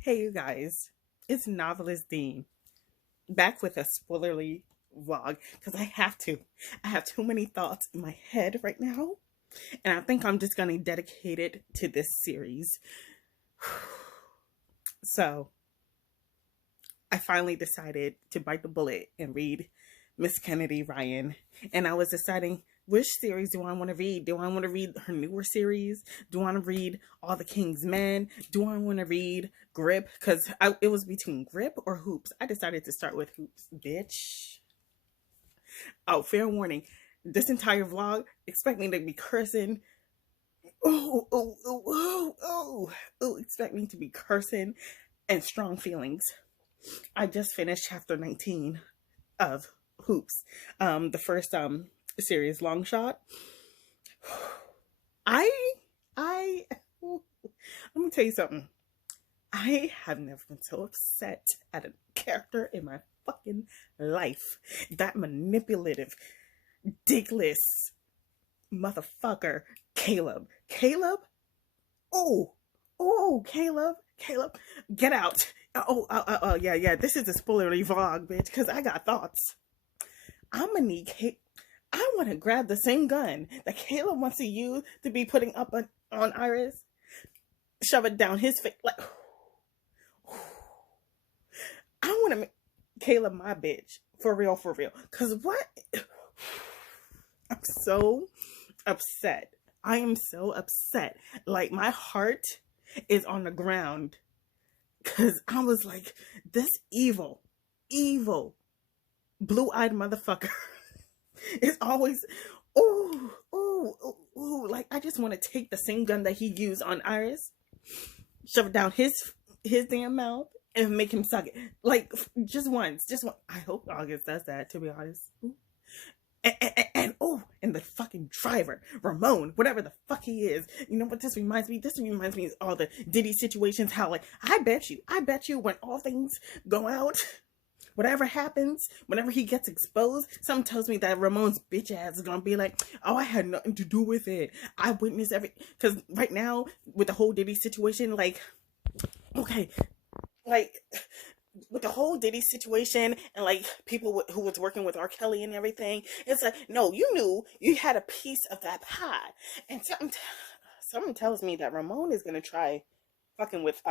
Hey, you guys, it's novelistdie back with a spoilery vlog because I have to. I have too many thoughts in my head right now, and I think I'm just going to dedicate it to this series. So, I finally decided to bite the bullet and read Miss Kennedy Ryan. And I was deciding which series do I want to read? Do I want to read her newer series? Do I want to read All the King's Men? Do I want to read Grip? Because it was between Grip or Hoops. I decided to start with Hoops, bitch. Oh, fair warning. This entire vlog, expect me to be cursing. Expect me to be cursing and strong feelings. I just finished chapter 19 of Hoops, the first series, Long Shot. I let me tell you something. I have never been so upset at a character in my fucking life. That manipulative, dickless motherfucker, Caleb. Caleb, get out. Yeah. This is a spoilery vlog, bitch, because I got thoughts. I'm gonna need I want to grab the same gun that Caleb wants to use to be putting up on Iris, shove it down his face. Like, I want to make Caleb my bitch. For real. Because what? I'm so upset. I am so upset. Like, my heart is on the ground. Because I was like, this evil, blue-eyed motherfucker is always, like, I just want to take the same gun that he used on Iris, shove it down his damn mouth, and make him suck it. Like, just once. I hope August does that, to be honest. And the fucking driver, Ramon, whatever the fuck he is. You know what this reminds me? This reminds me of all the Diddy situations, how, like, I bet you when all things go out, whatever happens, whenever he gets exposed, something tells me that Ramon's bitch ass is gonna be like, oh, I had nothing to do with it. I witnessed because right now, with the whole Diddy situation, like, okay, like, with the whole Diddy situation and like people who was working with R. Kelly and everything, it's like, no, you knew you had a piece of that pie, and something tells me that Ramon is gonna try fucking with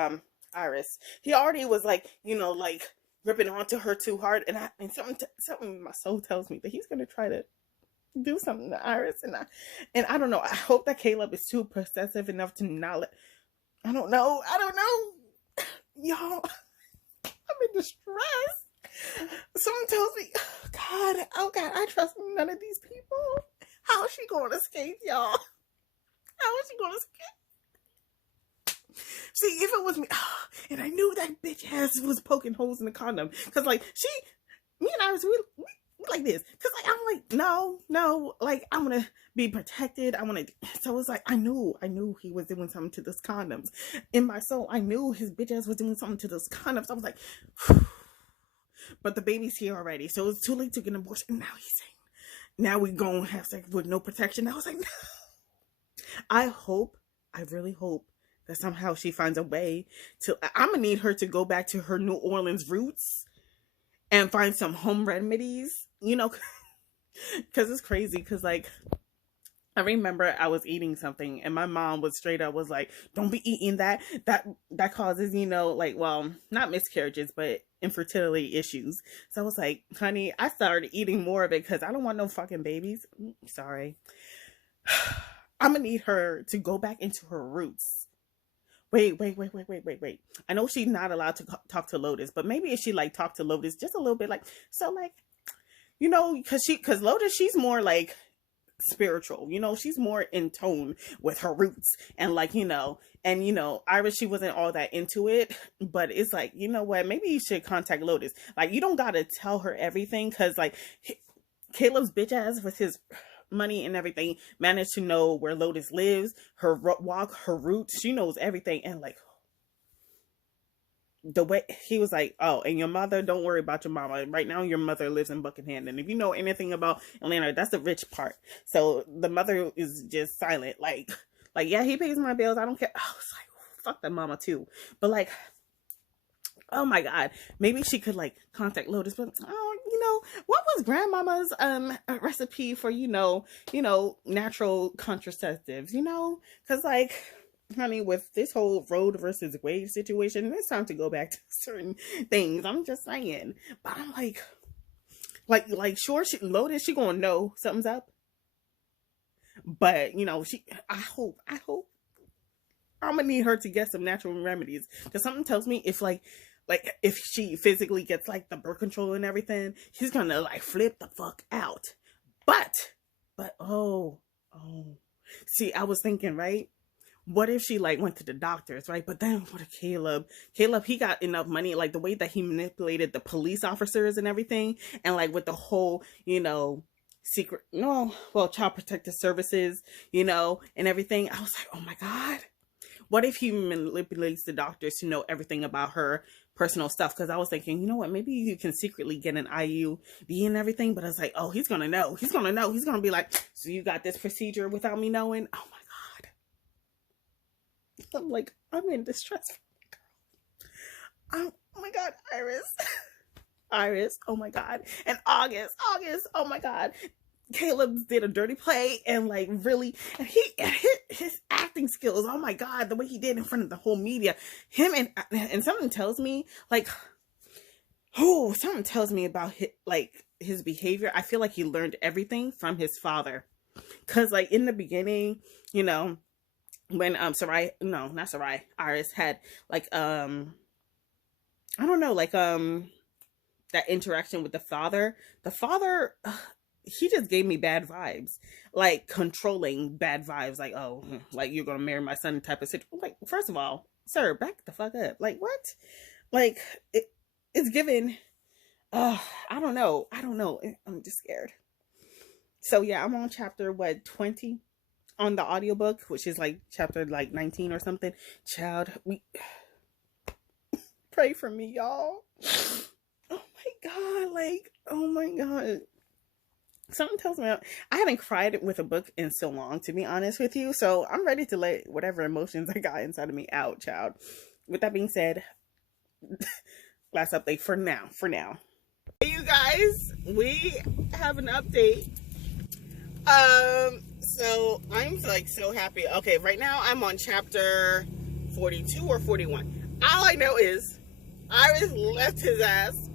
Iris. He already was like, like ripping onto her too hard, and something in my soul tells me that he's gonna try to do something to Iris, and I don't know. I hope that Caleb is too possessive enough to not let. I don't know, y'all. I'm in distress. Someone tells me, oh God, I trust none of these people. How is she going to escape, y'all? How is she going to escape? See, if it was me, and I knew that bitch ass was poking holes in the condom, because like me and Iris, we like this, because like I'm like, no, like I want to be protected. So it's like I knew he was doing something to those condoms. In my soul, I knew his bitch ass was doing something to those condoms. I was like, but the baby's here already, so it's too late to get an abortion. And now he's saying, now we gonna have sex with no protection. I was like, no. I really hope that somehow she finds a way to. I'm gonna need her to go back to her New Orleans roots and find some home remedies, because it's crazy. Because like, I remember I was eating something and my mom was straight up was like, don't be eating that causes, like, well, not miscarriages, but infertility issues. So I was like, honey, I started eating more of it because I don't want no fucking babies. Sorry. I'm gonna need her to go back into her roots. Wait. I know she's not allowed to talk to Lotus, but maybe if she like talk to Lotus just a little bit, like, so like, because Lotus, she's more like spiritual, she's more in tone with her roots, and like, Iris, she wasn't all that into it, but it's like, you know what, maybe you should contact Lotus. Like, you don't gotta tell her everything, because like Caleb's bitch ass with his money and everything managed to know where Lotus lives, her walk, her roots. She knows everything. And like, the way he was like, oh, and your mother, don't worry about your mama. Right now, your mother lives in Buckingham. And if you know anything about Atlanta, that's the rich part. So the mother is just silent. Like, yeah, he pays my bills. I don't care. I was like, fuck that mama too. But like, oh my god, maybe she could like contact Lotus. But oh, what was grandmama's recipe for natural contraceptives? Because like, honey, with this whole Roe versus Wade situation, it's time to go back to certain things. I'm just saying. But I'm like sure, Lotus, she gonna know something's up. But I hope I'm gonna need her to get some natural remedies, because something tells me if she physically gets like the birth control and everything, she's gonna like flip the fuck out. But see, I was thinking, right? What if she like went to the doctors, right? But then what if Caleb, he got enough money, like the way that he manipulated the police officers and everything, and like with the whole, secret, child protective services, and everything. I was like, oh my God, what if he manipulates the doctors to know everything about her personal stuff? Because I was thinking, you know what, maybe you can secretly get an IUD and everything. But I was like, oh, he's gonna know. He's gonna be like, so you got this procedure without me knowing? Oh my God. I'm like, I'm in distress for my girl. Oh my God, Iris, oh my God. And August, oh my God. Caleb did a dirty play, and like really, and his acting skills, oh my God, the way he did in front of the whole media, him and something tells me about his behavior. I feel like he learned everything from his father, because like in the beginning, when Iris had like I don't know, like that interaction with the father, he just gave me bad vibes, like controlling bad vibes, like, oh, like you're gonna marry my son type of situation. Like, first of all, sir, back the fuck up. Like, what? Like, it's given. I don't know. I'm just scared. So yeah, I'm on chapter 20 on the audiobook, which is like chapter 19 or something. Child, we pray for me, y'all. Oh my God, like, oh my God. Something tells me I haven't cried with a book in so long, to be honest with you. So I'm ready to let whatever emotions I got inside of me out, child. With that being said, last update for now. Hey, you guys, we have an update. So I'm like so happy. Okay, right now I'm on chapter 42 or 41. All I know is Iris left his ass.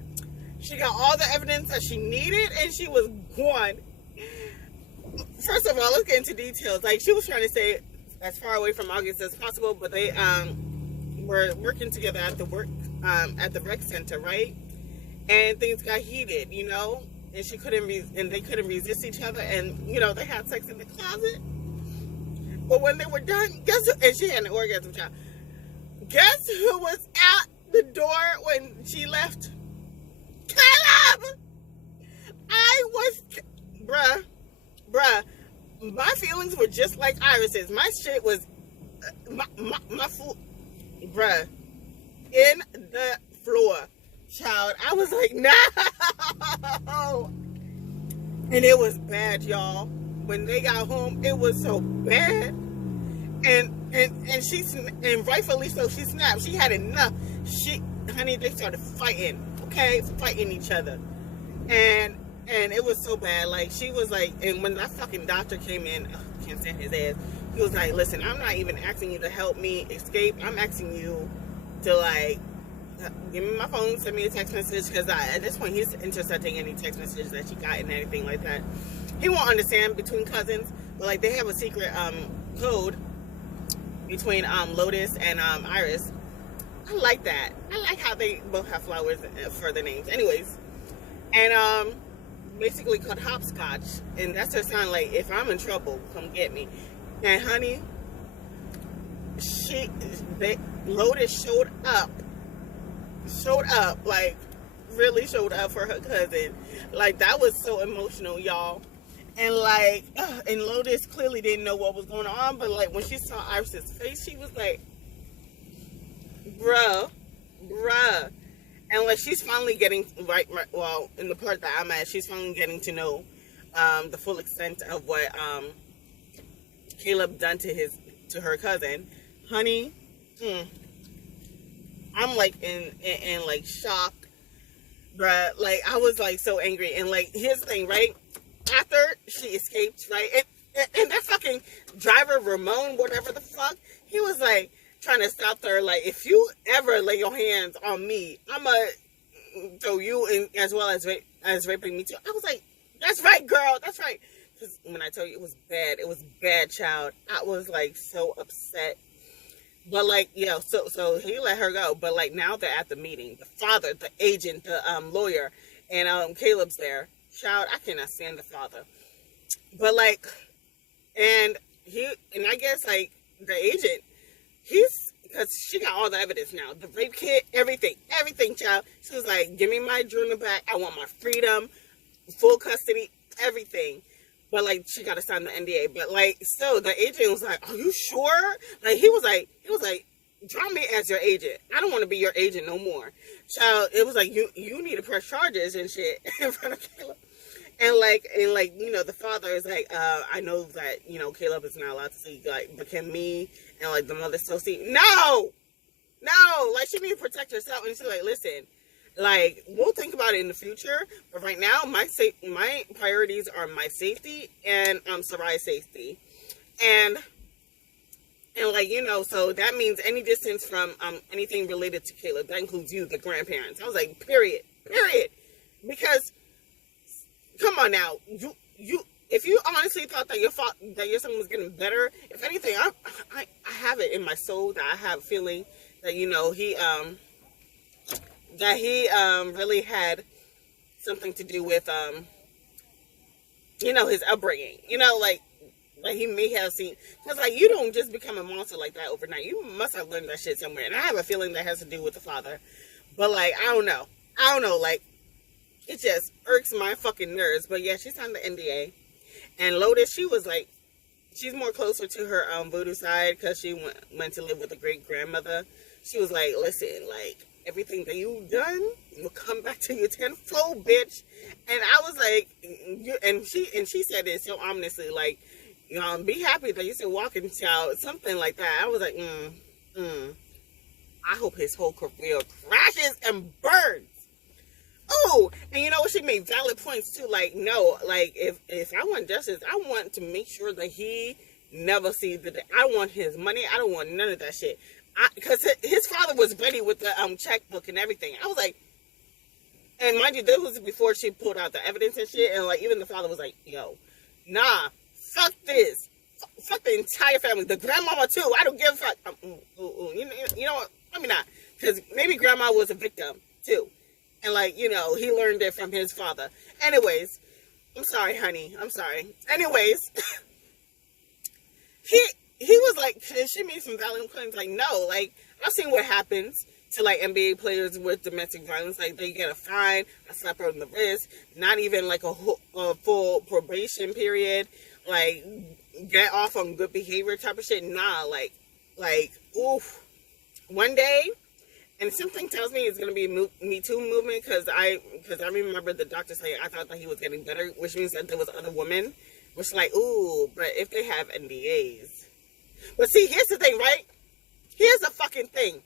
She got all the evidence that she needed, and she was gone. First of all, let's get into details. Like, she was trying to stay as far away from August as possible, but they were working together at the rec center, right? And things got heated, and she couldn't and they couldn't resist each other, and they had sex in the closet. But when they were done, and she had an orgasm, child. Guess who was at the door when she left? Caleb! Bruh, my feelings were just like Iris's. My shit was, my fool, bruh, in the floor, child. I was like, no! And it was bad, y'all. When they got home, it was so bad. And she, and rightfully so, she snapped. She had enough. Honey, they started fighting. Okay, fighting each other, and it was so bad. Like, she was like, and when that fucking doctor came in, can't stand his ass. He was like, listen, I'm not even asking you to help me escape. I'm asking you to like give me my phone, send me a text message, because at this point he's intercepting any text messages that she got and anything like that. He won't understand between cousins, but like they have a secret code between Lotus and Iris. I like that. I like how they both have flowers for their names. Anyways, and basically called hopscotch, and that's her sign. Like, if I'm in trouble, come get me. And honey, Lotus showed up, like really showed up for her cousin. Like, that was so emotional, y'all. And like, and Lotus clearly didn't know what was going on, but like when she saw Iris's face, she was like, bruh. And like, she's finally getting well, in the part that I'm at, she's finally getting to know the full extent of what Caleb done to her cousin. Honey, mm, I'm like in like shock, bruh. Like I was like so angry, and like here's the thing, right? After she escaped, right, and that fucking driver Ramon, whatever the fuck, he was like trying to stop her. Like, if you ever lay your hands on me, I'ma throw you in as well as raping me too. I was like, that's right, girl, that's right. Because when I tell you it was bad, child. I was like so upset. But like, so he let her go. But like now they're at the meeting. The father, the agent, the lawyer, and Caleb's there. Child, I cannot stand the father. But like, and I guess like the agent, because she got all the evidence now, the rape kit, everything, child. She was like, give me my journal back. I want my freedom, full custody, everything. But like, she got to sign the NDA. But like, so the agent was like, are you sure? Like, he was like, draw me as your agent. I don't want to be your agent no more. Child, it was like, you need to press charges and shit in front of Caleb. And like, the father is like, I know that, Caleb is not allowed to see, like, but can me and like the mother still see? No, like, she needs to protect herself. And she's like, listen, like, we'll think about it in the future, but right now, my priorities are my safety and Sarai's safety, and like, so that means any distance from anything related to Caleb. That includes you, the grandparents. I was like, period, because come on now, you. If you honestly thought that your son was getting better, if anything, I have it in my soul that I have a feeling that he really had something to do with his upbringing. Like he may have seen, because like, you don't just become a monster like that overnight. You must have learned that shit somewhere, and I have a feeling that has to do with the father. But like, I don't know, like, it just irks my fucking nerves. But yeah, she signed the NDA. And Lotus, she was like, she's more closer to her voodoo side, because she went to live with a great grandmother. She was like, listen, like, everything that you've done will come back to you tenfold, bitch. And I was like, and she said it so ominously, like, be happy that you're still walking, child, something like that. I was like, I hope his whole career crashes and burns. Oh, and you know what? She made valid points too. Like, no, like, if I want justice, I want to make sure that he never sees I want his money. I don't want none of that shit. Because his father was ready with the checkbook and everything. I was like, and mind you, this was before she pulled out the evidence and shit. And like, even the father was like, yo, nah, fuck this. Fuck the entire family. The grandmama too. I don't give a fuck. You know what? Maybe not. Because maybe grandma was a victim too. And like, he learned it from his father. Anyways, I'm sorry, honey. I'm sorry. Anyways, he was like, she made some valid claims. Like, no, like, I've seen what happens to like NBA players with domestic violence. Like, they get a fine, a slap on the wrist, not even like a full probation period. Like, get off on good behavior type of shit. Nah, like, oof. One day. And something tells me it's going to be a Me Too movement, because I remember the doctor saying, I thought that he was getting better, which means that there was other women, which like, ooh, but if they have NDAs. But see, here's the thing, right? Here's the fucking thing.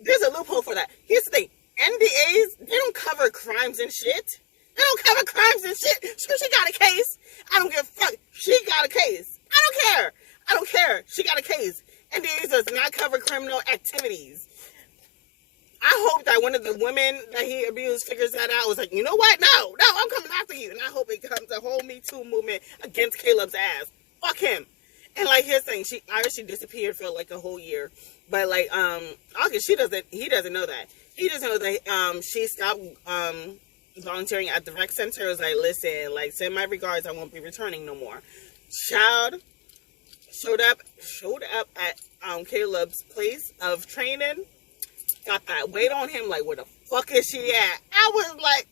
There's a loophole for that. Here's the thing. NDAs, they don't cover crimes and shit. They don't cover crimes and shit. So she got a case. I don't give a fuck. She got a case. I don't care. She got a case. NDAs does not cover criminal activities. I hope that one of the women that he abused figures that out. Was like, you know what? No, I'm coming after you. And I hope it becomes a whole Me Too movement against Caleb's ass. Fuck him. And like, here's the thing, she disappeared for like a whole year. But like, August, he doesn't know that. He doesn't know that she stopped volunteering at the rec center. It was like, listen, like, send my regards, I won't be returning no more. Child showed up at Caleb's place of training. Got that weight on him, like, where the fuck is she at? I was like,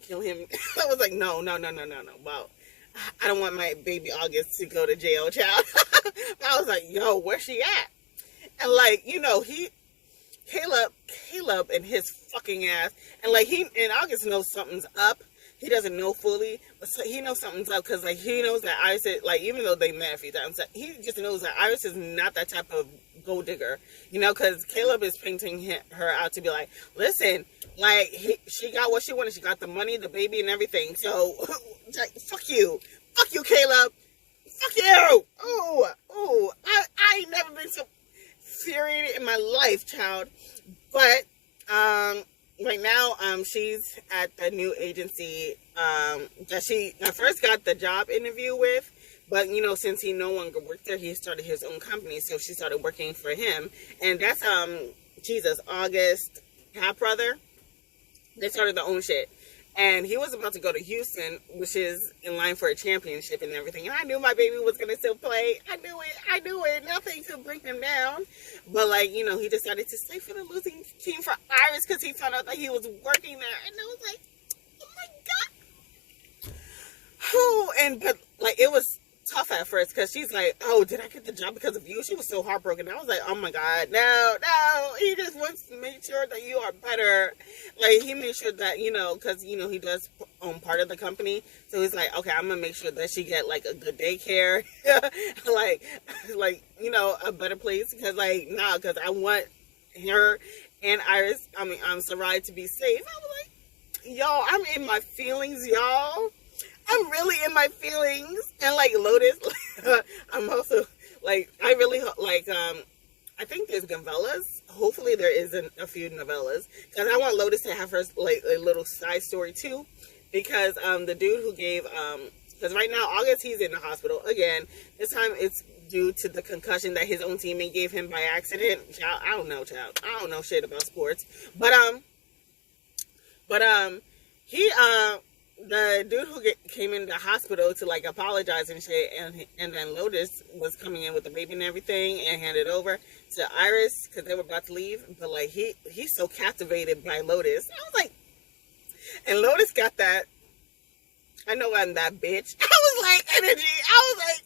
kill him. I was like, no. Wow. I don't want my baby August to go to jail, child. I was like, yo, where's she at? And like, Caleb and his fucking ass, and like, and August knows something's up. He doesn't know fully, but he knows something's up, because like, he knows that Iris is, like, even though they met a few times, he just knows that Iris is not that type of gold digger, you know, because Caleb is painting her out to be like, listen, like, she got what she wanted. She got the money, the baby, and everything. So, fuck you, Caleb, fuck you. I ain't never been so infuriated in my life, child. But right now, she's at the new agency that she first got the job interview with. But, you know, since he no longer worked there, he started his own company. So she started working for him. And that's, August half brother. They started their own shit. And he was about to go to Houston, which is in line for a championship and everything. And I knew my baby was going to still play. I knew it. Nothing could bring him down. But, like, you know, he decided to stay for the losing team for Iris because he found out that he was working there. And I was like, oh, my God. But, like, it was tough at first because she's like, oh, did I get the job because of you? She was so heartbroken. I was like, oh my God, no, he just wants to make sure that you are better. Like, he made sure that, you know, because, you know, he does own part of the company, so he's like, okay, I'm gonna make sure that she get like a good daycare, like you know, a better place, because like, nah, because I want her and Iris, Sarai, to be safe. I was like, y'all, I'm in my feelings, y'all. I'm really in my feelings. And like Lotus, I'm also like, I really like, I think there's novellas. Hopefully there is a few novellas, because I want Lotus to have her like a little side story too, because the dude who gave because right now August, he's in the hospital again. This time it's due to the concussion that his own teammate gave him by accident. I don't know shit about sports, but he the dude who came in the hospital to like apologize and shit, and then Lotus was coming in with the baby and everything and handed over to Iris because they were about to leave. But like he's so captivated by Lotus. I was like, and Lotus got that, I know I'm that bitch. I was like, energy. I was like,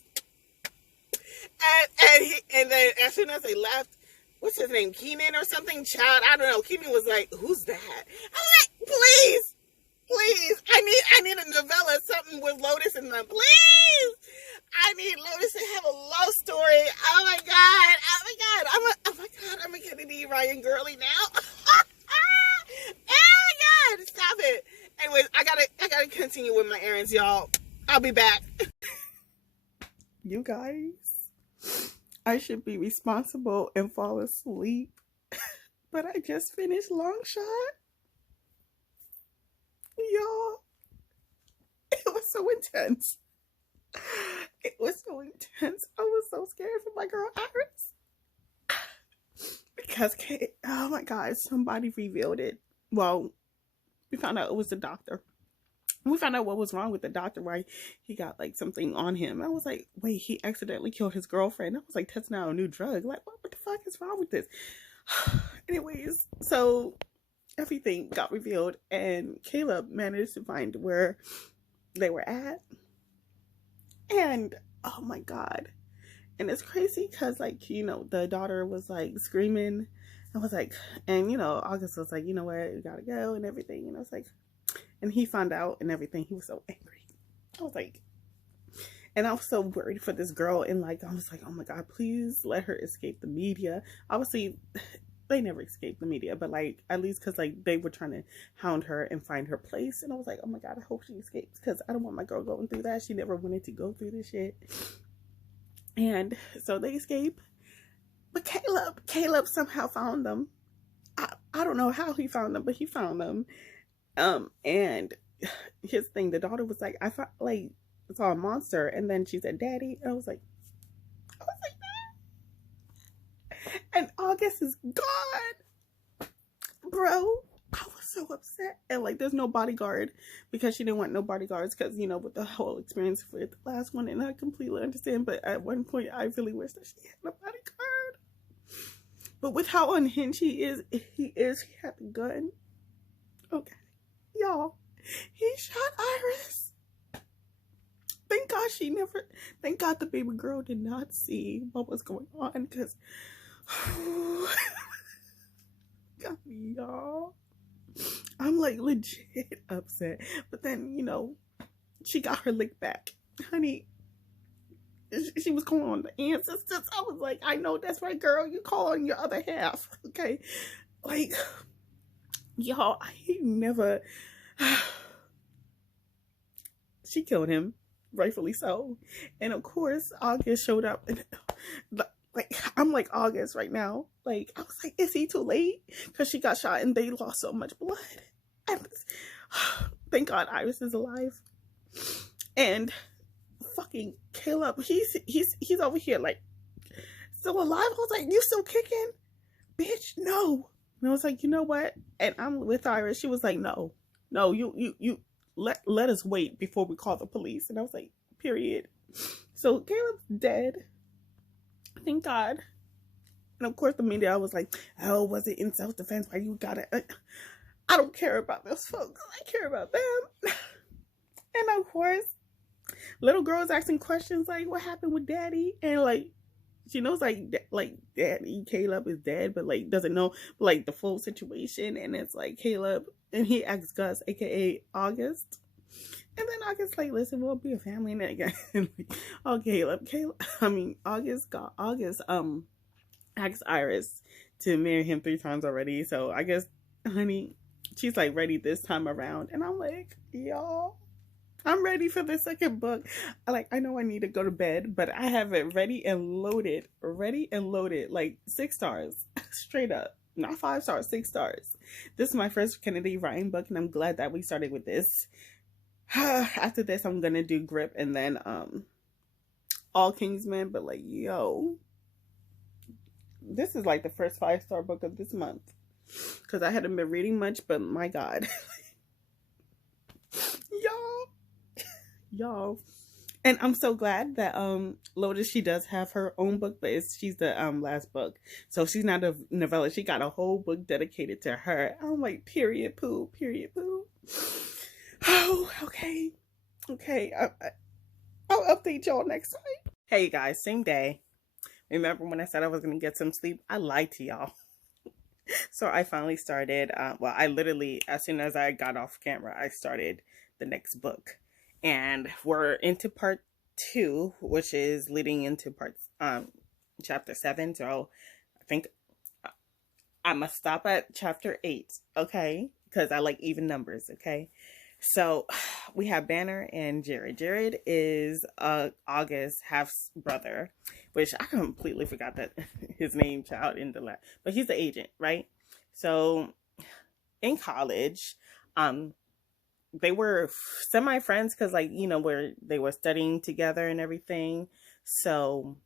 and then as soon as they left, what's his name, Keenan or something, child, I don't know. Keenan was like, who's that? I was like, please, I need a novella, something with Lotus in them, please. I need Lotus to have a love story. Oh my god, I'm a Kennedy Ryan girly now. Oh my god, stop it. Anyways, I gotta continue with my errands, y'all. I'll be back. You guys, I should be responsible and fall asleep, but I just finished Long Shot. Y'all, it was so intense. It was so intense. I was so scared for my girl Iris. Because, oh my god, somebody revealed it. Well, we found out it was the doctor. We found out what was wrong with the doctor, why he got like something on him. I was like, wait, he accidentally killed his girlfriend. I was like, testing out a new drug. Like, what the fuck is wrong with this? Anyways, so everything got revealed, and Caleb managed to find where they were at. And oh my god, and it's crazy because, like, you know, the daughter was like screaming. I was like, and you know, August was like, you know what, you gotta go and everything. You know, it's like, and he found out and everything. He was so angry. I was like, and I was so worried for this girl, and like, I was like, oh my god, please let her escape the media. Obviously they never escaped the media, but like, at least because like they were trying to hound her and find her place. And I was like, oh my god, I hope she escapes, because I don't want my girl going through that. She never wanted to go through this shit. And so they escape, but Caleb somehow found them. I don't know how he found them, but he found them. And his thing, the daughter was like, I saw a monster, and then she said, Daddy, and I was like, and August is gone, bro. I was so upset. And like, there's no bodyguard, because she didn't want no bodyguards, because, you know, with the whole experience with the last one, and I completely understand. But at one point, I really wish that she had a bodyguard. But with how unhinged he had the gun. Okay, y'all, he shot Iris. Thank God the baby girl did not see what was going on, because God, y'all, I'm like legit upset. But then, you know, she got her lick back. Honey, she was calling on the ancestors. I was like, I know that's right, girl. You call on your other half, okay? Like, y'all, I never. She killed him, rightfully so. And of course, August showed up. And like, I'm like August right now. Like, I was like, is he too late? Because she got shot and they lost so much blood. And thank God Iris is alive. And fucking Caleb, he's over here like still alive. I was like, you still kicking? Bitch, no. And I was like, you know what? And I'm with Iris. She was like, no, you let us wait before we call the police. And I was like, period. So Caleb's dead. Thank God. And of course the media, I was like, oh, was it in self-defense? Why you got it? I don't care about those folks. I care about them. And of course, little girl's asking questions like, what happened with daddy? And like, she knows like daddy Caleb is dead, but like doesn't know like the full situation. And it's like Caleb, and he asks Gus, aka August. And then August like, listen, we'll be a family. And then again, oh Caleb, August asked Iris to marry him 3 times already. So I guess, honey, she's like ready this time around. And I'm like, y'all, I'm ready for the second book. I know I need to go to bed, but I have it ready and loaded, like 6 stars, straight up, not 5 stars, 6 stars. This is my first Kennedy writing book, and I'm glad that we started with this. After this, I'm gonna do Grip and then All Kingsmen, but like, yo, this is like the first 5-star book of this month, because I hadn't been reading much, but my God. Y'all, and I'm so glad that Lotus, she does have her own book, but she's the last book, so she's not a novella. She got a whole book dedicated to her. I'm like, period poo. Oh, okay. I'll update y'all next time. Hey you guys, same day. Remember when I said I was gonna get some sleep? I lied to y'all. So I finally started, well, I literally, as soon as I got off camera, I started the next book. And we're into part 2, which is leading into chapter 7. So I think I must stop at chapter 8, okay? Because I like even numbers, okay? So we have Banner and Jared. Jared is August's half brother, which I completely forgot that his name, child, in the last, but he's the agent, right? So in college, they were semi-friends because, like, you know, where they were studying together and everything. So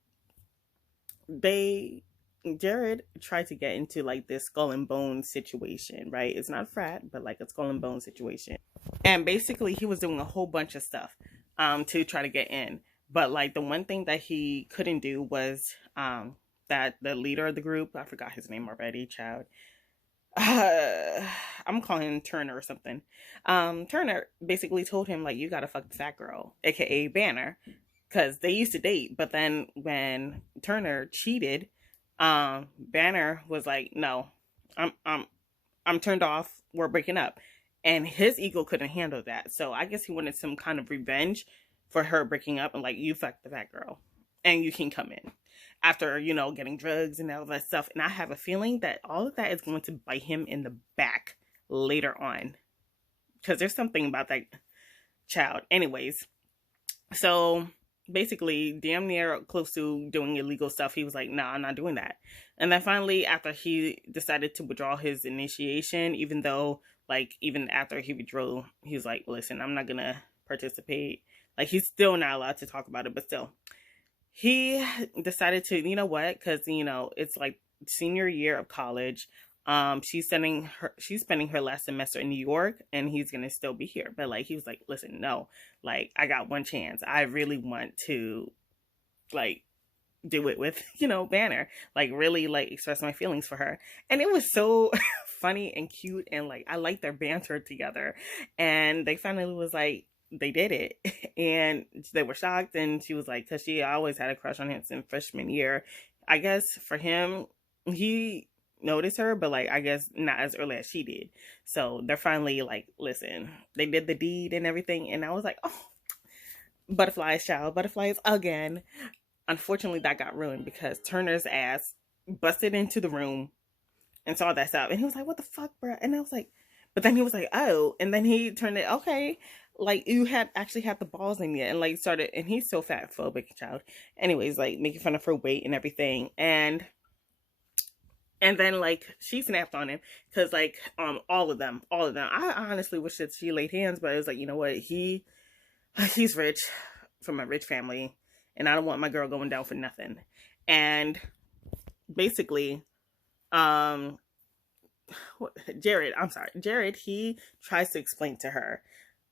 Jared tried to get into like this Skull and Bone situation, right? It's not frat, but like a Skull and Bone situation. And basically he was doing a whole bunch of stuff to try to get in. But like the one thing that he couldn't do was that the leader of the group, I forgot his name already, child. I'm calling him Turner or something. Turner basically told him, like, you gotta fuck the fat girl, aka Banner, because they used to date. But then when Turner cheated, Banner was like, no, I'm turned off, we're breaking up. And his ego couldn't handle that, so I guess he wanted some kind of revenge for her breaking up, and like, you fuck the fat girl and you can come in after, you know, getting drugs and all that stuff. And I have a feeling that all of that is going to bite him in the back later on, because there's something about that child. Anyways, so basically damn near close to doing illegal stuff, he was like, nah, I'm not doing that. And then finally, after he decided to withdraw his initiation, even though, like, even after he withdrew, he was like, listen, I'm not gonna participate. Like, he's still not allowed to talk about it, but still, he decided to, you know what, because, you know, it's like senior year of college. She's spending her last semester in New York, and he's gonna still be here. But like, he was like, listen, no, like, I got one chance. I really want to, like, do it with, you know, Banner, like, really, like, express my feelings for her. And it was so funny and cute, and like, I liked their banter together. And they finally was like, they did it. And they were shocked, and she was like, because she always had a crush on him since freshman year. I guess for him, he noticed her, but like, I guess not as early as she did. So they're finally like, listen, they did the deed and everything. And I was like, oh, Butterflies, child. Butterflies again. Unfortunately, that got ruined because Turner's ass busted into the room and saw that stuff. And he was like, what the fuck, bro? And I was like, but then he was like, oh. And then he turned it, okay. Like, you had actually had the balls in you. And like, started, and he's so fat phobic, child. Anyways, like, making fun of her weight and everything. And then like she snapped on him because like all of them. I honestly wish that she laid hands, but it was like, you know what, he's rich, from a rich family, and I don't want my girl going down for nothing. And basically, um, Jared, he tries to explain to her,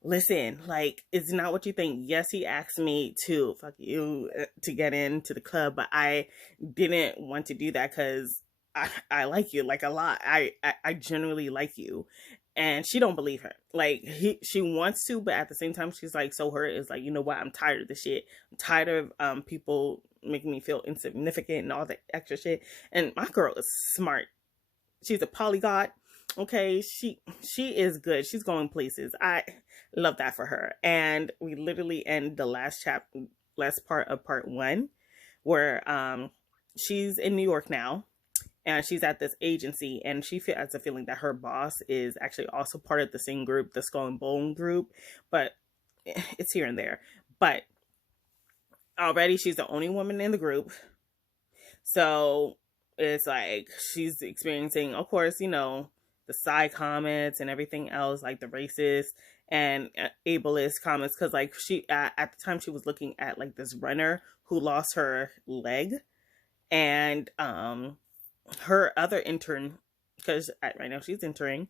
listen, like, it's not what you think. Yes, he asked me to fuck you to get into the club, but I didn't want to do that because I like you like a lot. I generally like you. And she don't believe her. Like, she wants to, but at the same time, she's like so hurt. Is like, you know what? I'm tired of this shit. I'm tired of people making me feel insignificant and all that extra shit. And my girl is smart. She's a polyglot. Okay, she is good. She's going places. I love that for her. And we literally end the last part of part 1, where she's in New York now, and she's at this agency, and she has a feeling that her boss is actually also part of the same group, the Skull and Bone group, but it's here and there. But already she's the only woman in the group, so it's like she's experiencing, of course, you know, the side comments and everything else, like the racist and ableist comments, because like she at the time she was looking at like this runner who lost her leg, and her other intern, because right now she's interning,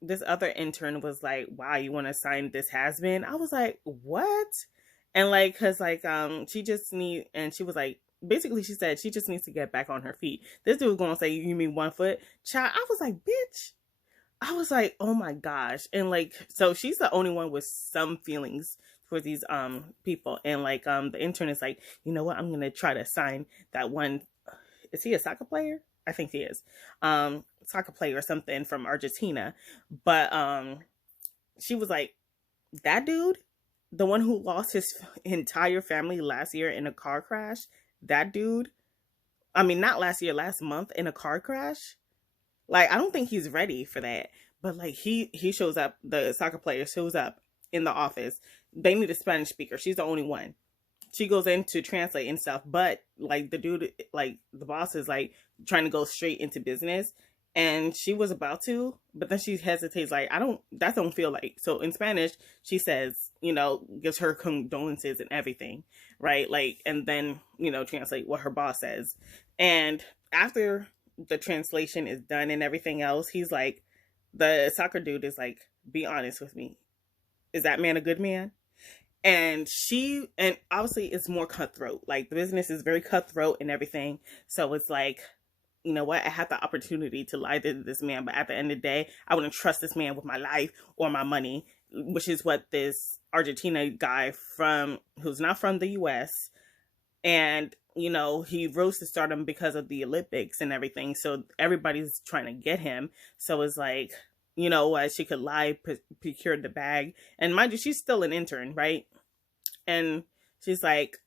this other intern was like, wow, you want to sign this has-been? I was like, what? And like, because like she just and she was like, basically she said she just needs to get back on her feet. This dude was gonna say, you mean 1 foot? Child, I was like, bitch. I was like, oh my gosh. And like, so she's the only one with some feelings for these people. And like the intern is like, you know what, I'm gonna try to sign that one. Is he a soccer player? I think he is. Soccer player or something from Argentina. But she was like, that dude, the one who lost his entire family last year in a car crash, that dude, I mean, not last year, last month in a car crash. Like, I don't think he's ready for that. But like, he shows up, the soccer player shows up in the office. They need a Spanish speaker. She's the only one. She goes in to translate and stuff, but like the dude, like the boss is like trying to go straight into business, and she was about to, but then she hesitates, like, that don't feel like. So in Spanish, she says, you know, gives her condolences and everything, right? Like, and then, you know, translate what her boss says. And after the translation is done and everything else, he's like, the soccer dude is like, be honest with me. Is that man a good man? And obviously it's more cutthroat. Like, the business is very cutthroat and everything. So it's like, you know what? I have the opportunity to lie to this man, but at the end of the day, I wouldn't trust this man with my life or my money, which is what this Argentina guy who's not from the US, and, you know, he rose to stardom because of the Olympics and everything. So everybody's trying to get him. So it's like, you know, she could lie, procure the bag. And mind you, she's still an intern, right? And she's like,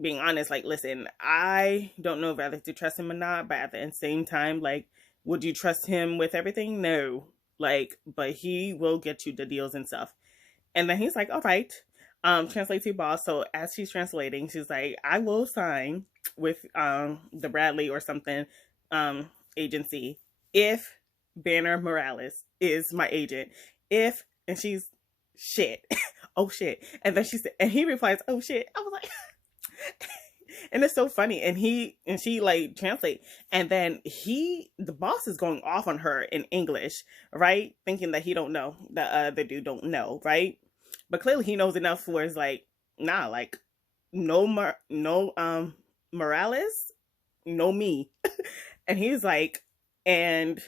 being honest, like, listen, I don't know whether to trust him or not, but at the same time, like, would you trust him with everything? No. Like, but he will get you the deals and stuff. And then he's like, all right, translate to your boss. So as she's translating, she's like, I will sign with the Bradley or something agency if Banner Morales is my agent. And she's, shit. Oh shit. And then and he replies, oh shit. I was like, and it's so funny. And she like translate, and then the boss is going off on her in English, right? Thinking that he don't know, the other dude don't know, right? But clearly he knows enough where it's like, nah, like, no Morales, no me. And he's like, and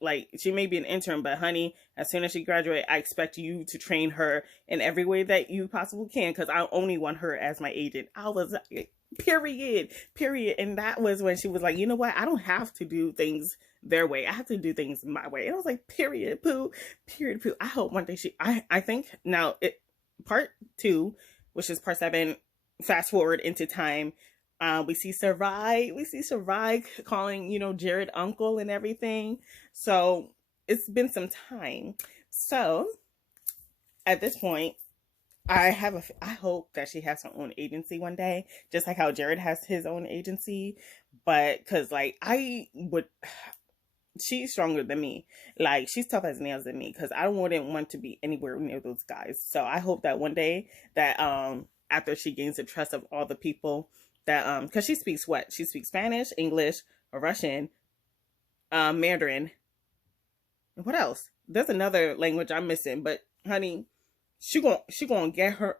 like, she may be an intern, but honey, as soon as she graduates, I expect you to train her in every way that you possibly can, because I only want her as my agent. I was like, Period. Period. And that was when she was like, you know what? I don't have to do things their way. I have to do things my way. And I was like, period, poo. Period, poo. I hope one day I think now part 2, which is part 7, fast forward into time. We see Sarai calling, Jared uncle and everything. So it's been some time. So at this point, I hope that she has her own agency one day, just like how Jared has his own agency. But because she's stronger than me. Like, she's tough as nails than me, because I wouldn't want to be anywhere near those guys. So I hope that one day that after she gains the trust of all the people that because she speaks Spanish, English, Russian, Mandarin. What else? There's another language I'm missing, but honey, she gonna get her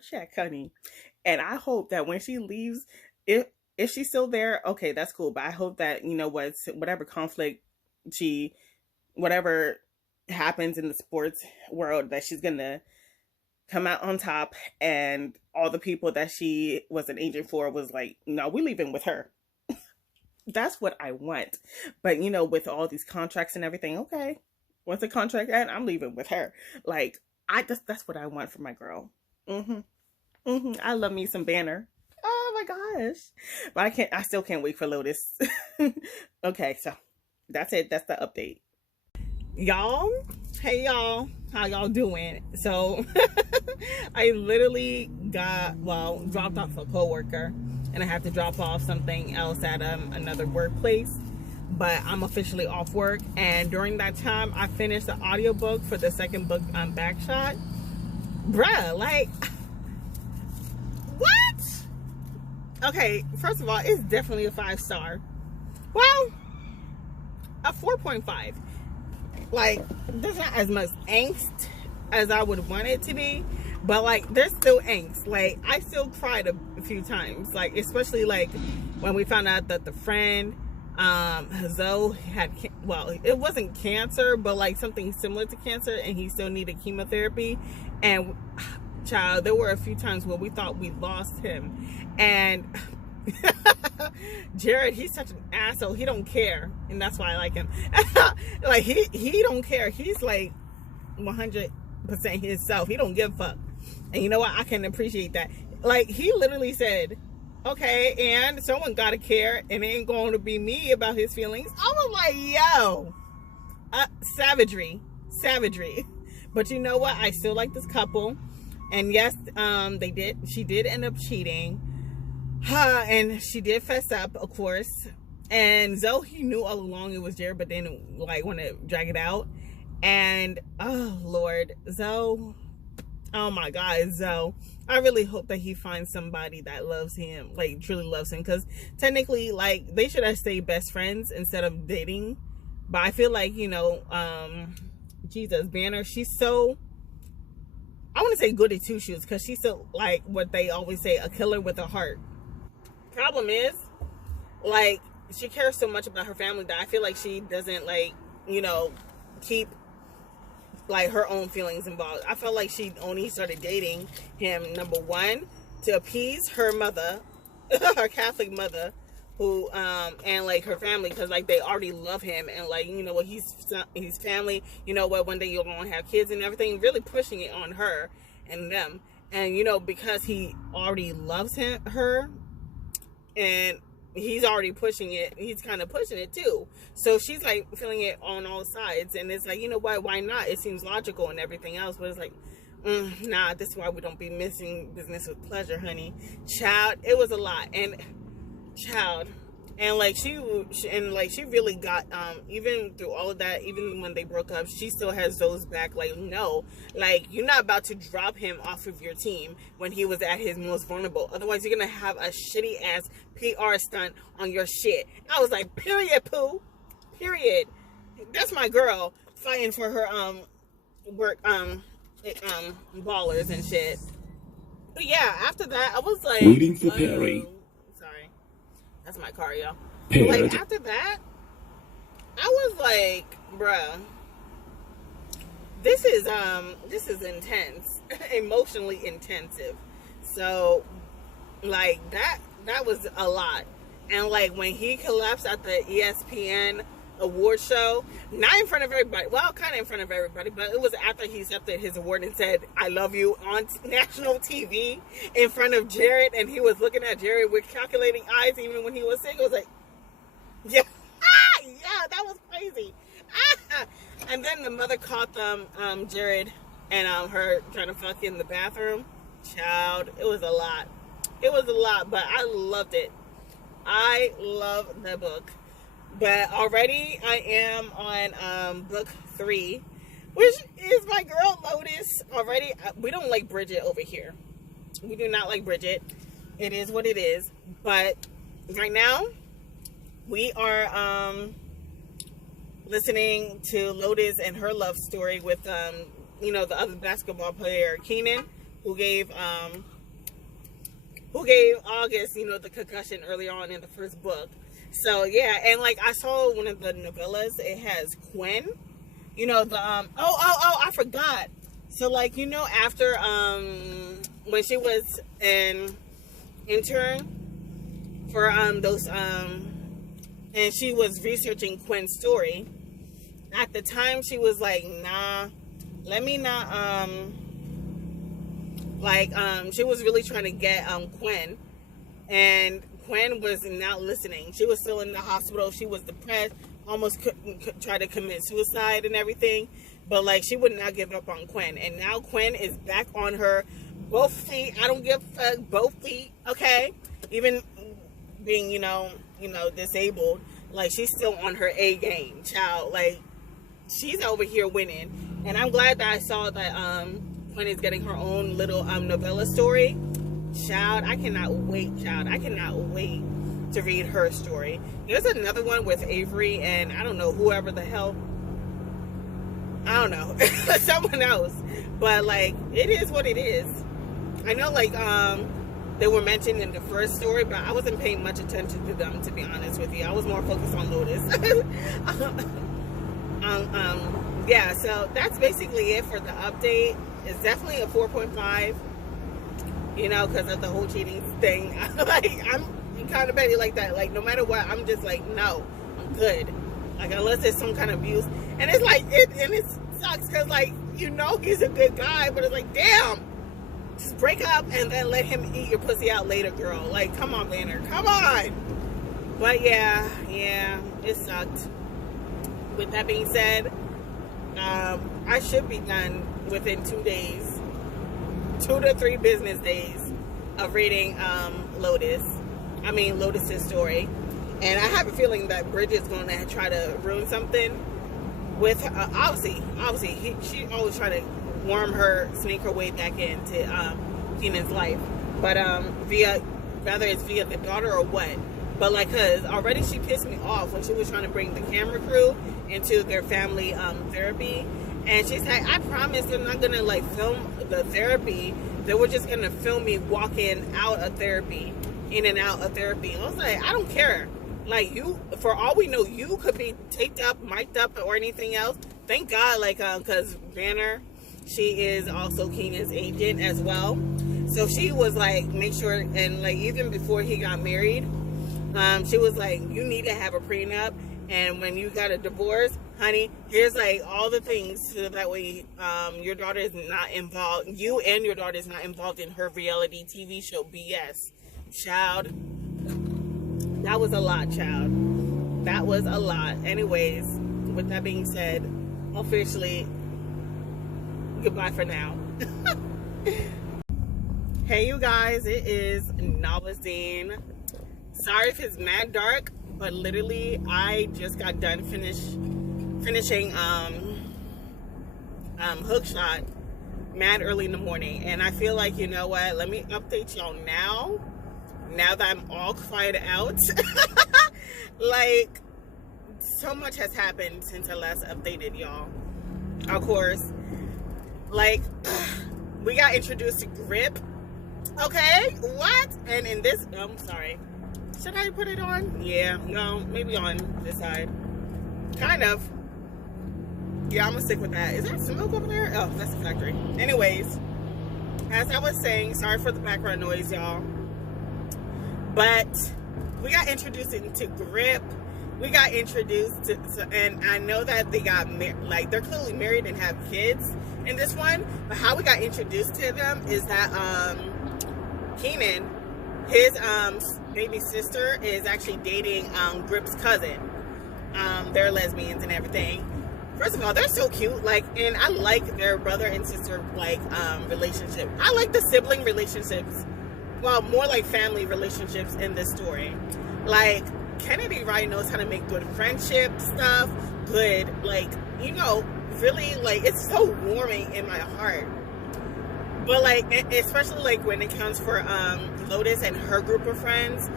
check, honey. And I hope that when she leaves, if she's still there, okay, that's cool. But I hope that, whatever conflict whatever happens in the sports world, that she's gonna come out on top, and all the people that she was an agent for was like, no, we're leaving with her. That's what I want. But with all these contracts and everything, okay, once the contract ends, I'm leaving with her. Like, that's what I want for my girl. I love me some Banner. Oh my gosh. But I still can't wait for Lotus. Okay, so that's it. That's the update. Y'all, hey y'all, how y'all doing? So I literally dropped off a coworker, and I have to drop off something else at another workplace. But I'm officially off work, and during that time I finished the audiobook for the second book on Backshot. Bruh, like, what? Okay, first of all, it's definitely a 5-star. Well, a 4.5. Like, there's not as much angst as I would want it to be, but like, there's still angst. Like, I still cried a few times, like, especially like when we found out that the friend Zoe had, it wasn't cancer, but like something similar to cancer, and he still needed chemotherapy. And child, there were a few times where we thought we lost him. And Jared, he's such an asshole. He don't care, and that's why I like him. Like, he don't care. He's like 100% himself. He don't give a fuck. And you know what? I can appreciate that. Like, he literally said, okay, and someone gotta care, and it ain't going to be me about his feelings. I was like, yo, savagery. But you know what? I still like this couple, and yes, she did end up cheating, and she did fess up, of course. And Zoe, he knew all along it was Jared, but then like want to drag it out. And oh Lord, Zoe, oh my God, Zoe. I really hope that he finds somebody that loves him, like truly loves him, because technically, like, they should have stayed best friends instead of dating. But I feel like, Jesus, Banner, she's so, I want to say goody two shoes, because she's so, like what they always say, a killer with a heart. Problem is, like, she cares so much about her family that I feel like she doesn't, like, keep like her own feelings involved. I felt like she only started dating him, number one, to appease her mother, her Catholic mother, who and like her family, because like they already love him, and like, he's family, one day you're gonna have kids and everything, really pushing it on her and them. And because he already loves her, and he's already pushing it, he's kind of pushing it too. So she's like feeling it on all sides, and it's like, what, why not? It seems logical and everything else, but it's like, nah, this is why we don't be missing business with pleasure, honey. Child, it was a lot. And child, and like she really got even through all of that, even when they broke up, she still has those back. Like, no, like, you're not about to drop him off of your team when he was at his most vulnerable. Otherwise, you're gonna have a shitty ass PR stunt on your shit. I was like, period, poo, period. That's my girl fighting for her work ballers and shit. But yeah, after that, I was like, waiting for Perry. Sorry, that's my car, y'all. Like, after that, I was like, bruh, this is intense, emotionally intensive. So Like that was a lot. And like when he collapsed at the ESPN award show, not in front of everybody, well, kind of in front of everybody, but it was after he accepted his award and said I love you on national TV in front of Jared, and he was looking at Jared with calculating eyes even when he was sick. It was like, yeah, yeah, that was crazy. And then the mother caught them, Jared and her trying to fuck in the bathroom. Child, it was a lot. It was a lot, but I loved it. I love the book. But already I am on book 3, which is my girl Lotus. Already, we don't like Bridget over here. We do not like Bridget. It is what it is. But right now, we are listening to Lotus and her love story with, you know, the other basketball player, Keenan, who gave August, you know, the concussion early on in the first book. So yeah, and like I saw one of the novellas, it has Quinn, you know, the I forgot. So like, you know, after when she was an intern for those and she was researching Quinn's story, at the time she was like, nah, let me not she was really trying to get Quinn, and Quinn was not listening. She was still in the hospital. She was depressed, almost try to commit suicide and everything, but like she would not give up on Quinn. And now Quinn is back on her both feet. I don't give a fuck, both feet, okay? Even being, you know, disabled, like she's still on her A game, child. Like she's over here winning. And I'm glad that I saw that Quinn is getting her own little novella story. Child, I cannot wait, child. I cannot wait to read her story. There's another one with Avery and I don't know, whoever the hell. I don't know. Someone else. But like, it is what it is. I know like they were mentioned in the first story, but I wasn't paying much attention to them, to be honest with you. I was more focused on Lotus. Yeah, so that's basically it for the update. It's definitely a 4.5. You know, because of the whole cheating thing. Like, I'm kind of petty like that. Like, no matter what, I'm just like, no, I'm good. Like, unless there's some kind of abuse. And it's like, it sucks because, like, you know he's a good guy, but it's like, damn, just break up and then let him eat your pussy out later, girl. Like, come on, Banner, come on. But yeah, it sucked. With that being said, I should be done within 2 days. 2 to 3 business days of reading Lotus's story. And I have a feeling that Bridget's going to try to ruin something with obviously she always try to sneak her way back into Keenan's life, but whether it's via the daughter or what. But like, cause already she pissed me off when she was trying to bring the camera crew into their family therapy. And she's like, I promise they're not gonna like film the therapy. They were just gonna film me walking out of therapy, in and out of therapy. And I was like, I don't care. Like, you, for all we know, you could be taped up, mic'd up, or anything else. Thank God, like, cause Banner, she is also Keenan's agent as well. So she was like, make sure, and like even before he got married, she was like, you need to have a prenup. And when you got a divorce, honey, here's like all the things so that way your daughter is not involved. You and your daughter is not involved in her reality TV show BS. Child, that was a lot, child. That was a lot. Anyways, with that being said, officially, goodbye for now. Hey, you guys, it is novelistdie. Sorry if it's mad dark, but literally I just got done finishing Hookshot mad early in the morning, and I feel like, you know what, let me update y'all now that I'm all quiet out. Like, so much has happened since I last updated y'all. Of course, like, we got introduced to Grip. Okay, what? And in this, I'm sorry, should I put it on? Yeah, no, maybe on this side. Kind of. Yeah, I'm gonna stick with that. Is that smoke over there? Oh, that's the factory. Anyways, as I was saying, sorry for the background noise, y'all. But we got introduced into Grip. We got introduced to, and I know that they got like they're clearly married and have kids in this one. But how we got introduced to them is that Keenan, his baby sister, is actually dating Grip's cousin. They're lesbians and everything. First of all, they're so cute. Like, and I like their brother and sister like relationship. I like the sibling relationships. Well, more like family relationships in this story. Like, Kennedy Wright knows how to make good friendship stuff, good, like, you know, really, like, it's so warming in my heart. But, like, especially, like, when it comes for Lotus and her group of friends,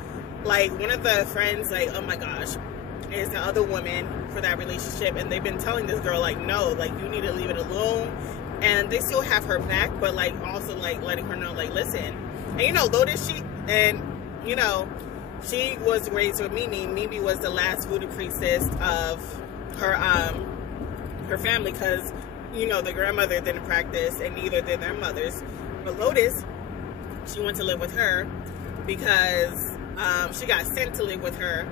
like, one of the friends, like, oh my gosh, is the other woman for that relationship, and they've been telling this girl, like, no, like, you need to leave it alone, and they still have her back, but, like, also, like, letting her know, like, listen, and, you know, Lotus, she was raised with Mimi. Mimi was the last voodoo priestess of her family, because, you know, the grandmother didn't practice, and neither did their mothers. But Lotus, she went to live with her because she got sent to live with her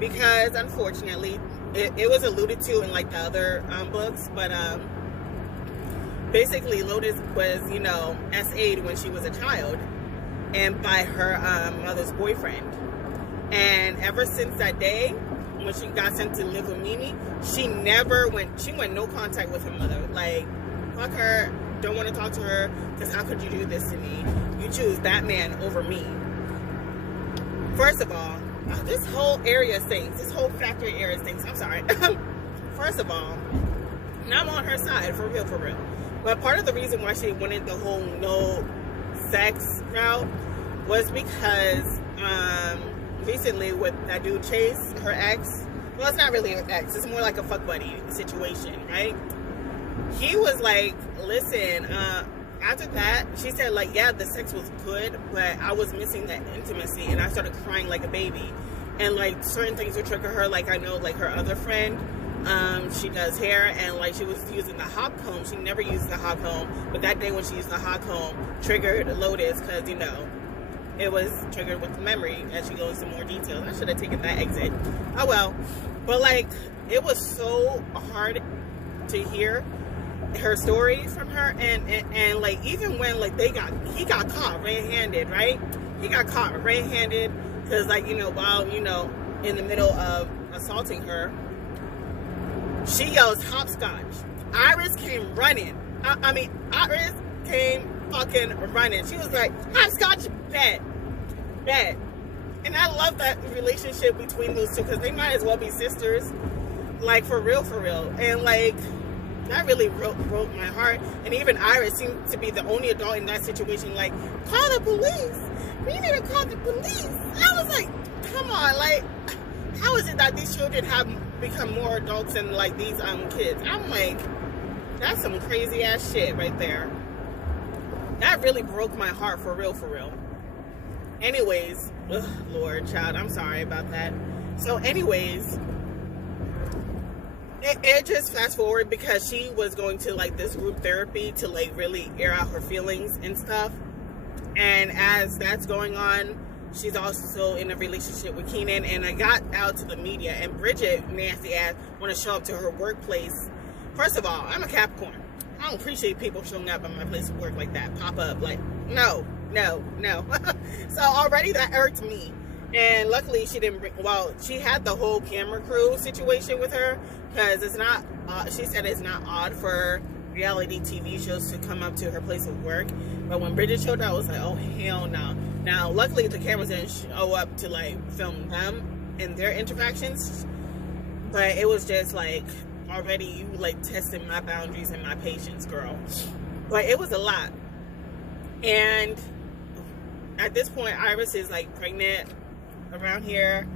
because, unfortunately, it was alluded to in, like, the other books, but basically Lotus was, you know, SA'd when she was a child, and by her mother's boyfriend. And ever since that day, when she got sent to live with Mimi, she went no contact with her mother. Like, fuck her, don't want to talk to her, because how could you do this to me? You choose that man over me. First of all, this whole area stinks. This whole factory area stinks. I'm sorry. First of all, now I'm on her side, for real, for real. But part of the reason why she went into the whole no sex route was because, recently with that dude Chase, her ex, well, it's not really her ex, it's more like a fuck buddy situation, right? He was like, listen, after that, she said, like, yeah, the sex was good, but I was missing that intimacy, and I started crying like a baby, and, like, certain things would trigger her. Like, I know, like, her other friend, she does hair, and, like, she was using the hot comb. She never used the hot comb, but that day when she used the hot comb triggered Lotus, because, you know, it was triggered with the memory, as she goes into more details. I should have taken that exit. Oh well. But, like, it was so hard to hear her story from her, and like, even when, like, he got caught red-handed, right? He got caught red-handed because, like, you know, while, you know, in the middle of assaulting her, she yells hopscotch. Iris came running. Iris came fucking running. She was like, hopscotch, bet. And I love that relationship between those two, because they might as well be sisters, like, for real, and, like, that really broke my heart. And even Iris seemed to be the only adult in that situation, like, call the police, we need to call the police. I was like, come on, like, how is it that these children have become more adults than, like, these kids? I'm like, that's some crazy ass shit right there. That really broke my heart, for real. Anyways, ugh, Lord, child, I'm sorry about that. So anyways, it just fast forward, because she was going to, like, this group therapy to, like, really air out her feelings and stuff. And as that's going on, she's also in a relationship with Keenan, and I got out to the media, and Bridget, nasty ass, want to show up to her workplace. First of all, I'm a Capricorn. I don't appreciate people showing up at my place of work like that, pop up, like, no. So already that irked me. And luckily she didn't she had the whole camera crew situation with her, because it's not, she said it's not odd for reality TV shows to come up to her place of work. But when Bridget showed up, I was like, oh, hell no. Now, luckily the cameras didn't show up to, like, film them and their interactions. But it was just, like, already you, like, testing my boundaries and my patience, girl. But it was a lot. And at this point, Iris is, like, pregnant around here,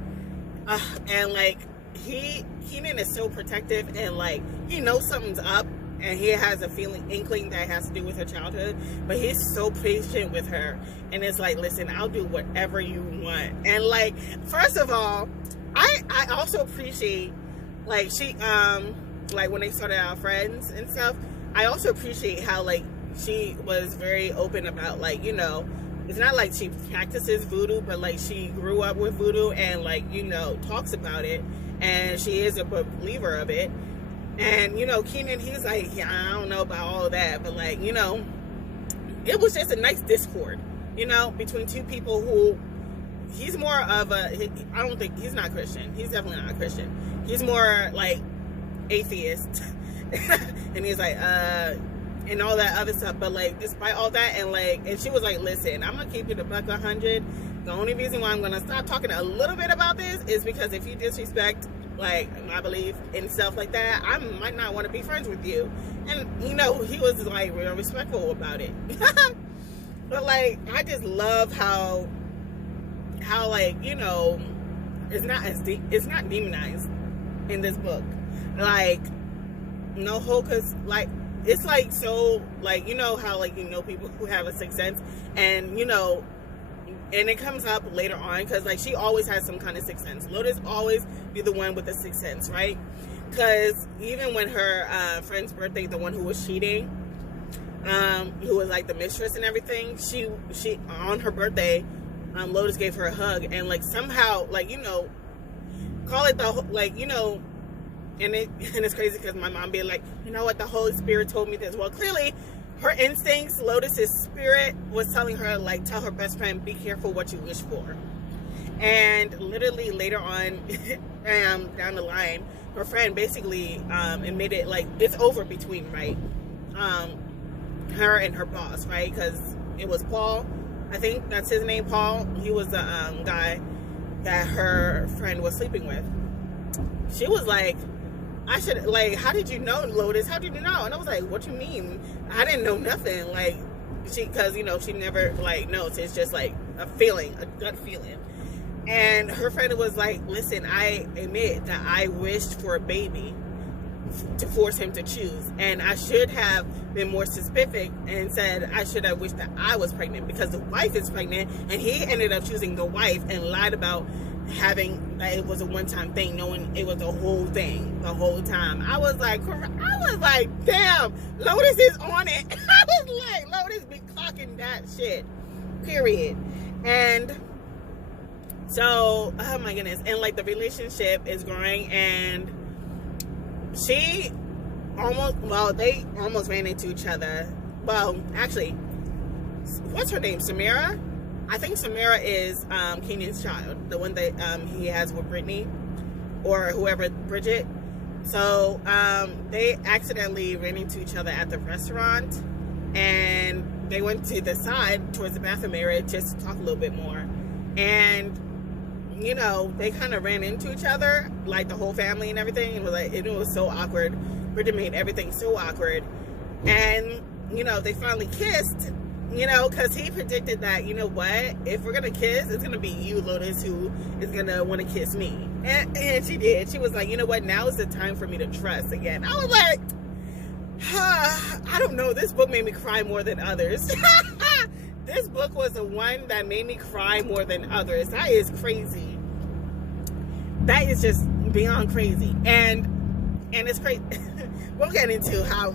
and, like, Keenan is so protective, and, like, he knows something's up, and he has a inkling that has to do with her childhood, but he's so patient with her, and it's like, listen, I'll do whatever you want. And, like, first of all, I also appreciate, like, she like, when they started out friends and stuff, I also appreciate how, like, she was very open about, like, you know, it's not like she practices voodoo, but like she grew up with voodoo and like, you know, talks about it, and she is a believer of it. And, you know, Keenan, he's like, yeah, I don't know about all that, but like, you know, it was just a nice discord, you know, between two people who, he's more of a, I don't think, he's not Christian. He's definitely not a Christian. He's more like atheist. And he's like, and all that other stuff. But like, despite all that, and like, and she was like, listen, I'm gonna keep you the buck 100. The only reason why I'm gonna stop talking a little bit about this is because if you disrespect like my belief and stuff like that, I might not want to be friends with you. And you know, he was like real respectful about it. But like, I just love how like, you know, it's not demonized in this book. Like, no whole, cause like, it's like, so like, you know how like, you know, people who have a sixth sense, and you know, and it comes up later on, because like she always has some kind of sixth sense. Lotus always be the one with the sixth sense, right? Because even when her friend's birthday, the one who was cheating, who was like the mistress and everything, she on her birthday, Lotus gave her a hug, and like somehow, like, you know, call it the, like, you know, and it's crazy because my mom being like, you know what, the Holy Spirit told me this. Well, clearly her instincts, Lotus's spirit was telling her, like, tell her best friend, be careful what you wish for. And literally later on, down the line, her friend basically admitted, like, it's over between, right, her and her boss, right? Because it was Paul, I think that's his name, Paul. He was the guy that her friend was sleeping with. She was like, I should, like, how did you know, Lotus? How did you know? And I was like, what you mean? I didn't know nothing. Like, because, you know, she never, like, knows. It's just, like, a feeling, a gut feeling. And her friend was like, listen, I admit that I wished for a baby to force him to choose. And I should have been more specific and said I should have wished that I was pregnant, because the wife is pregnant, and he ended up choosing the wife and lied about having, that it was a one-time thing, knowing it was the whole thing the whole time. I was like, damn, Lotus is on it. I was like, Lotus be clocking that shit, period. And so, oh my goodness, and like the relationship is growing, and she almost, well, they almost ran into each other. Well, actually, what's her name, Samira? I think Samira is Kenan's child, the one that he has with Brittany, or whoever, Bridget. So they accidentally ran into each other at the restaurant, and they went to the side towards the bathroom area just to talk a little bit more. And you know, they kind of ran into each other, like the whole family and everything. It was like, it was so awkward. Bridget made everything so awkward. And you know, they finally kissed. You know, because he predicted that, you know what, if we're going to kiss, it's going to be you, Lotus, who is going to want to kiss me. And she did. She was like, you know what, now is the time for me to trust again. I was like, I don't know. This book made me cry more than others. This book was the one that made me cry more than others. That is crazy. That is just beyond crazy. And it's crazy. We'll get into how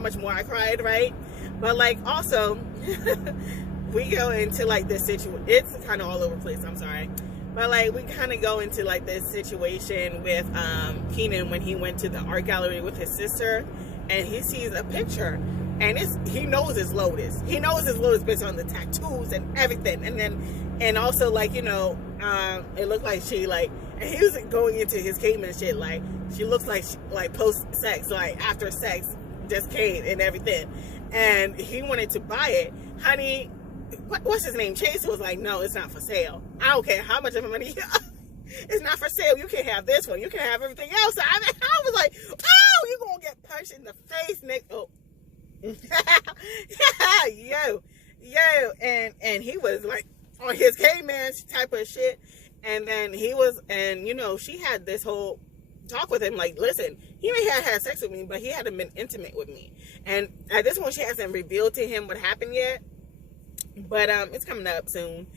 much more I cried, right? But like, also, we go into like this situation. It's kind of all over the place, I'm sorry. But like, we kind of go into like this situation with Kenan when he went to the art gallery with his sister, and he sees a picture, and he knows it's Lotus. He knows it's Lotus based on the tattoos and everything. And also, like, you know, it looked like she, like, and he was going into his caveman shit, like, she looks like she, like, post-sex, like, after sex just came and everything. And he wanted to buy it. Honey, what's his name? Chase was like, no, it's not for sale. I don't care how much of money. It's not for sale. You can't have this one. You can't have everything else. I was like, oh, you gonna get punched in the face, Nick. Oh. yo. And he was like on his caveman type of shit. And then he was, and you know, she had this whole talk with him, like, listen, he may have had sex with me, but he hadn't been intimate with me. And at this point, she hasn't revealed to him what happened yet, but it's coming up soon.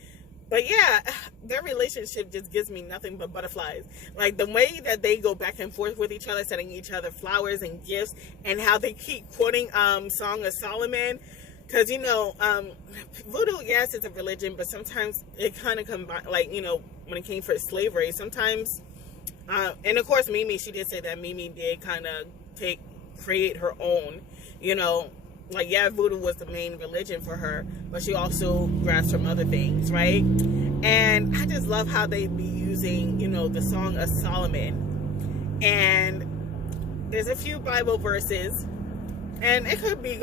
But yeah, their relationship just gives me nothing but butterflies. Like the way that they go back and forth with each other, sending each other flowers and gifts, and how they keep quoting Song of Solomon. Because, voodoo, yes, it's a religion, but sometimes it kind of combine, like, when it came for slavery, sometimes, and of course, Mimi, she did say that Mimi did kind of create her own, like, yeah, voodoo was the main religion for her, but she also grasped from other things, right? And I just love how they be using, the Song of Solomon. And there's a few Bible verses, and it could be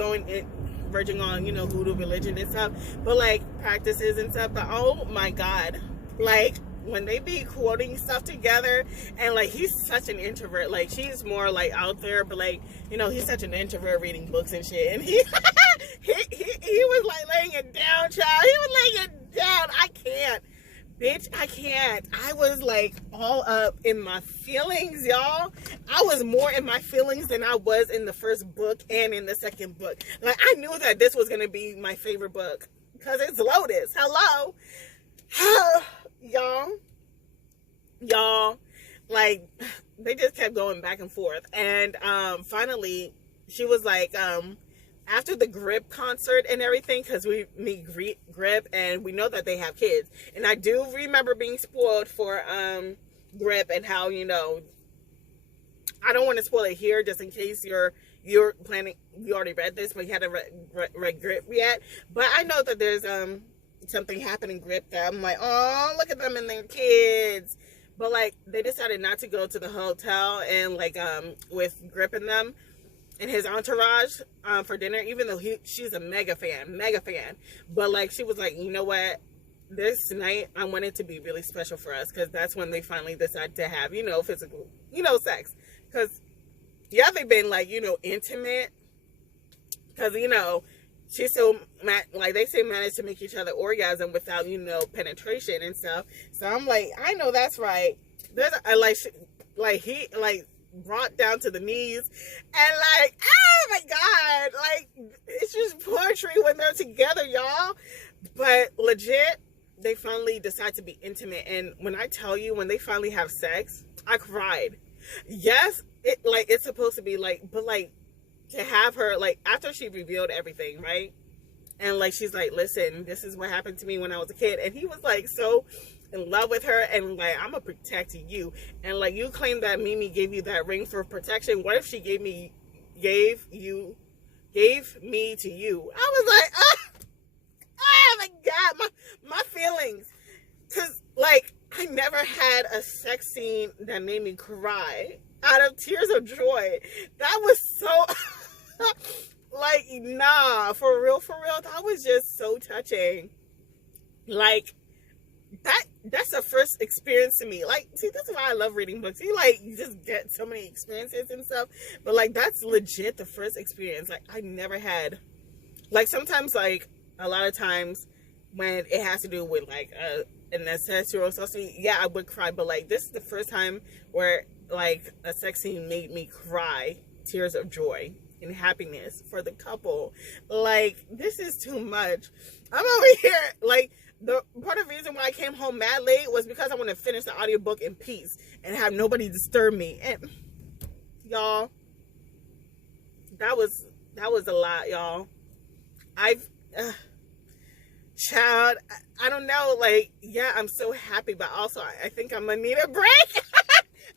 verging on, voodoo religion and stuff, but like practices and stuff. But oh my God, like when they be quoting stuff together, and like he's such an introvert, like she's more like out there, but like he's such an introvert reading books and shit, and he he was like laying it down, child. He was laying it down. I can't, bitch, I can't. I was like all up in my feelings, y'all. I was more in my feelings than I was in the first book and in the second book. Like, I knew that this was going to be my favorite book because it's Lotus. Hello. Y'all, like, they just kept going back and forth. And finally, she was like, after the Grip concert and everything, because we meet Grip and we know that they have kids. And I do remember being spoiled for Grip and how, I don't want to spoil it here just in case you're planning, you already read this, but you haven't read Grip yet. But I know that there's something happening Grip that I'm like, oh, look at them and their kids. But like, they decided not to go to the hotel and like with Grip and them and his entourage for dinner, even though she's a mega fan. But like, she was like, you know what, this night I want it to be really special for us, because that's when they finally decide to have physical sex. Because yeah, they've been like intimate, because she's so like they say managed to make each other orgasm without penetration and stuff. So I'm like, I know that's right. There's he brought down to the knees, and like, oh my God, like it's just poetry when they're together, y'all. But legit, they finally decide to be intimate, and when I tell you, when they finally have sex, I cried. Yes, it's supposed to be like, but like to have her like after she revealed everything, right? And like she's like, listen, this is what happened to me when I was a kid, and he was like so in love with her, and like, I'm gonna protect you. And like, you claim that Mimi gave you that ring for protection. What if she gave me to you? I was like, oh my God, my feelings. Cause like, I never had a sex scene that made me cry out of tears of joy. That was so like, nah, for real, that was just so touching. Like, that's the first experience to me. Like, see, that's why I love reading books. You just get so many experiences and stuff. But like, that's legit the first experience. Like, I never had, like, sometimes like a lot of times when it has to do with like an ancestral something, yeah, I would cry. But like, this is the first time where like a sex scene made me cry tears of joy and happiness for the couple. Like, this is too much. I'm over here like, the part of the reason why I came home mad late was because I want to finish the audiobook in peace and have nobody disturb me. And y'all, that was a lot, y'all. Child, I don't know, like, yeah, I'm so happy, but also I think I'm gonna need a break.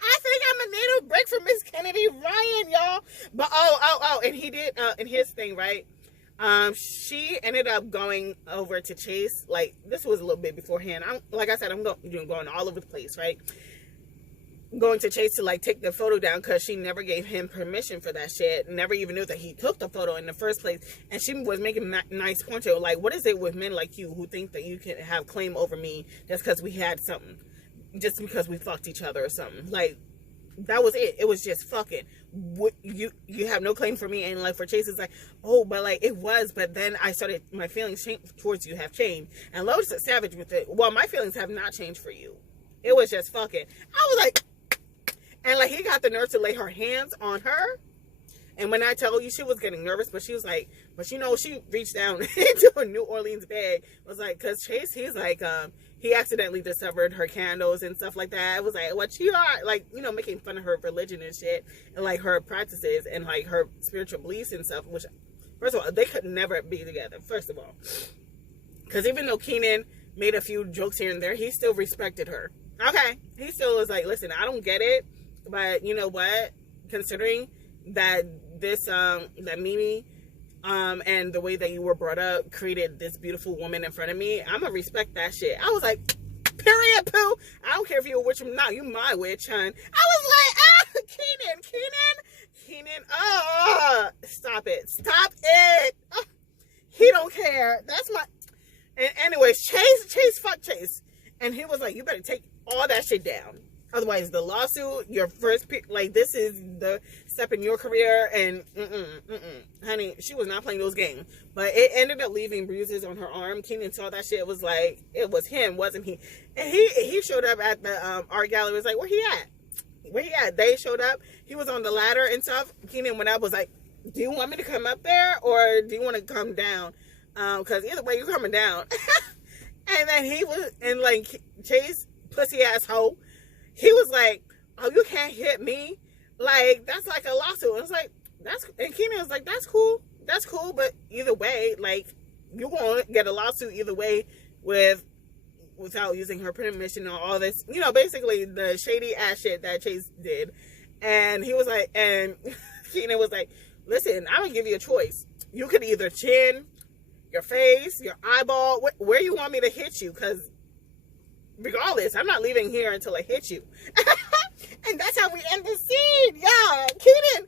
I think I'm gonna need a break from Miss Kennedy Ryan, y'all. But and he did, and his thing, right? She ended up going over to Chase. Like, this was a little bit beforehand. Like I said, I'm going all over the place, right? Going to Chase to like take the photo down, because she never gave him permission for that shit. Never even knew that he took the photo in the first place. And she was making nice points. Like, what is it with men like you who think that you can have claim over me just because we had something, just because we fucked each other or something? Like, that was it. It was just fucking. You have no claim for me. And like, for Chase, it's like, oh, but like, it was, but then I started, my feelings towards you have changed. And Lotus is savage with it. Well, my feelings have not changed for you. It was just fucking. I was like, and like, he got the nerve to lay her hands on her. And when I tell you, she was getting nervous, but she was like, but she reached down into a New Orleans bag. Was like, cause Chase, he's like, he accidentally discovered her candles and stuff like that. It was like, what you are, like, making fun of her religion and shit, and like her practices and like her spiritual beliefs and stuff, which First of all, they could never be together, first of all. Because even though Keenan made a few jokes here and there, he still respected her. Okay. He still was like, listen, I don't get it, but you know what? Considering that this, that Mimi, and the way that you were brought up created this beautiful woman in front of me, I'm gonna respect that shit. I was like, period, poo. I don't care if you're a witch or not. You my witch, hun. I was like, Keenan, stop it. Oh, he don't care. That's my, and anyways, Chase, fuck Chase. And he was like, you better take all that shit down. Otherwise, the lawsuit, your first, like, this is the step in your career, and, honey, she was not playing those games. But it ended up leaving bruises on her arm. Keenan saw that shit. It was like, it was him, wasn't he? And he showed up at the art gallery. Was like, where he at? They showed up. He was on the ladder and stuff. Keenan went up, was like, do you want me to come up there, or do you want to come down? Because either way, you're coming down. And then he was, and like, Chase, pussy asshole, he was like, oh, you can't hit me. Like, that's like a lawsuit. It was like, and Keenan was like, that's cool, but either way, like, you won't get a lawsuit either way without using her permission or all this, you know, basically the shady ass shit that Chase did. And he was like, and Keenan was like, listen, I'm gonna give you a choice. You could either chin, your face, your eyeball, where you want me to hit you, because regardless, I'm not leaving here until I hit you. And that's how we end the scene. Yeah, Keenan.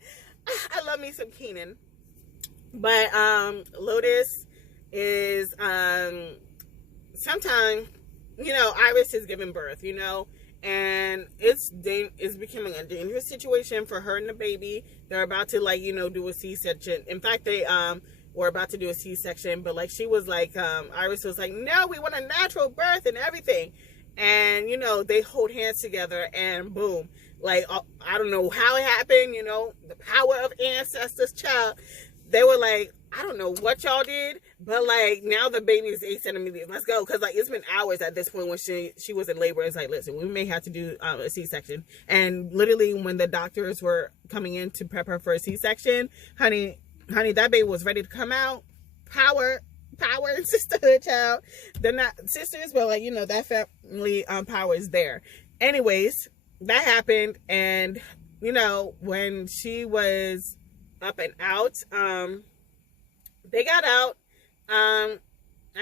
I love me some Keenan. But Lotus is sometime, you know, Iris is giving birth, you know, and it's becoming a dangerous situation for her and the baby. They're about to, like, you know, do a C-section. In fact, they were about to do a C-section, but like she was like, Iris was like, no, we want a natural birth and everything. And, you know, they hold hands together and boom. Like, I don't know how it happened, you know, the power of ancestors, child. They were like, I don't know what y'all did, but like, now the baby is 8 centimeters. Let's go. Cause like, it's been hours at this point when she was in labor. It's like, listen, we may have to do a C-section. And literally when the doctors were coming in to prep her for a C-section, honey, that baby was ready to come out. Power and sisterhood, child. They're not sisters, but like, you know, that family power is there. Anyways, that happened, and you know, when she was up and out, they got out. I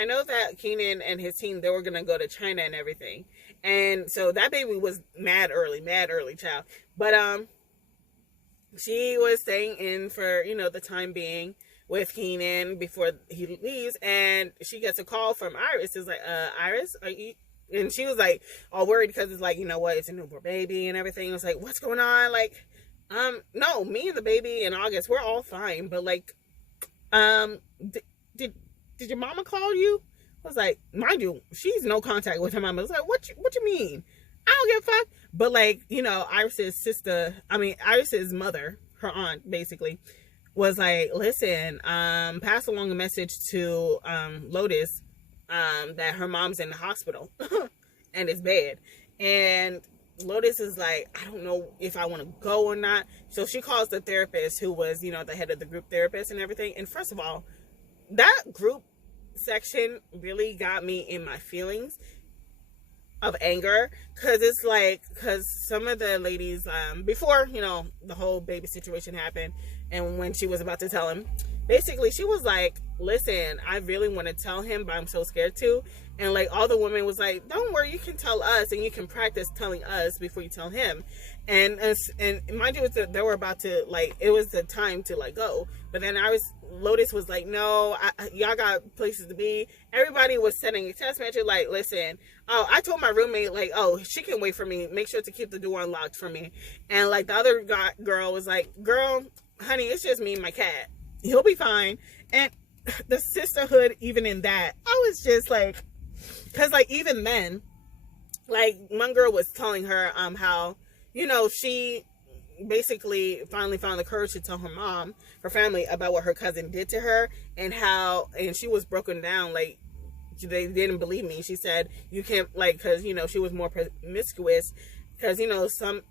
know that Keenan and his team, they were gonna go to China and everything, and so that baby was mad early, child. But she was staying in for, you know, the time being with Keenan before he leaves, and she gets a call from Iris. It's like, Iris, are you? And she was like all worried because it's like, you know what, it's a newborn baby and everything. It was like, what's going on? Like, no, me and the baby in August, we're all fine, but like, did your mama call you? I was like, mind you, she's no contact with her mama. I was like, what you mean? I don't give a fuck. But like, you know, Iris's mother, her aunt, basically, was like, listen, pass along a message to Lotus that her mom's in the hospital and it's bad. And Lotus is like, I don't know if I want to go or not. So she calls the therapist, who was, you know, the head of the group therapist and everything. And first of all, that group section really got me in my feelings of anger, because some of the ladies, before, you know, the whole baby situation happened, and when she was about to tell him, basically she was like, listen, I really want to tell him, but I'm so scared to. And like, all the women was like, don't worry, you can tell us, and you can practice telling us before you tell him. And mind you, they were about to, like, it was the time to like go, but then Lotus was like, no, y'all got places to be. Everybody was setting a test match. Like, listen, oh, I told my roommate, like, oh, she can wait for me. Make sure to keep the door unlocked for me. And like, the other girl was like, girl, honey, it's just me and my cat. He'll be fine. And the sisterhood, even in that, I was just like, because like, even then, like, one girl was telling her how, you know, she basically finally found the courage to tell her family about what her cousin did to her, and she was broken down. Like, they didn't believe me. She said, you can't, like, because, you know, she was more promiscuous, because, you know, some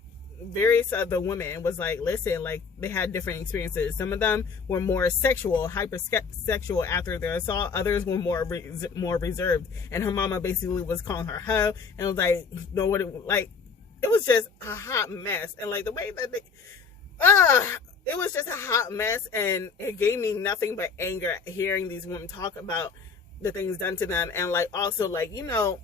various of the women was like, listen, like they had different experiences. Some of them were more sexual, hypersexual after their assault. Others were more reserved. And her mama basically was calling her hoe, and was like, you know what, it was just a hot mess. And like the way that it was just a hot mess, and it gave me nothing but anger hearing these women talk about the things done to them, and like also like, you know,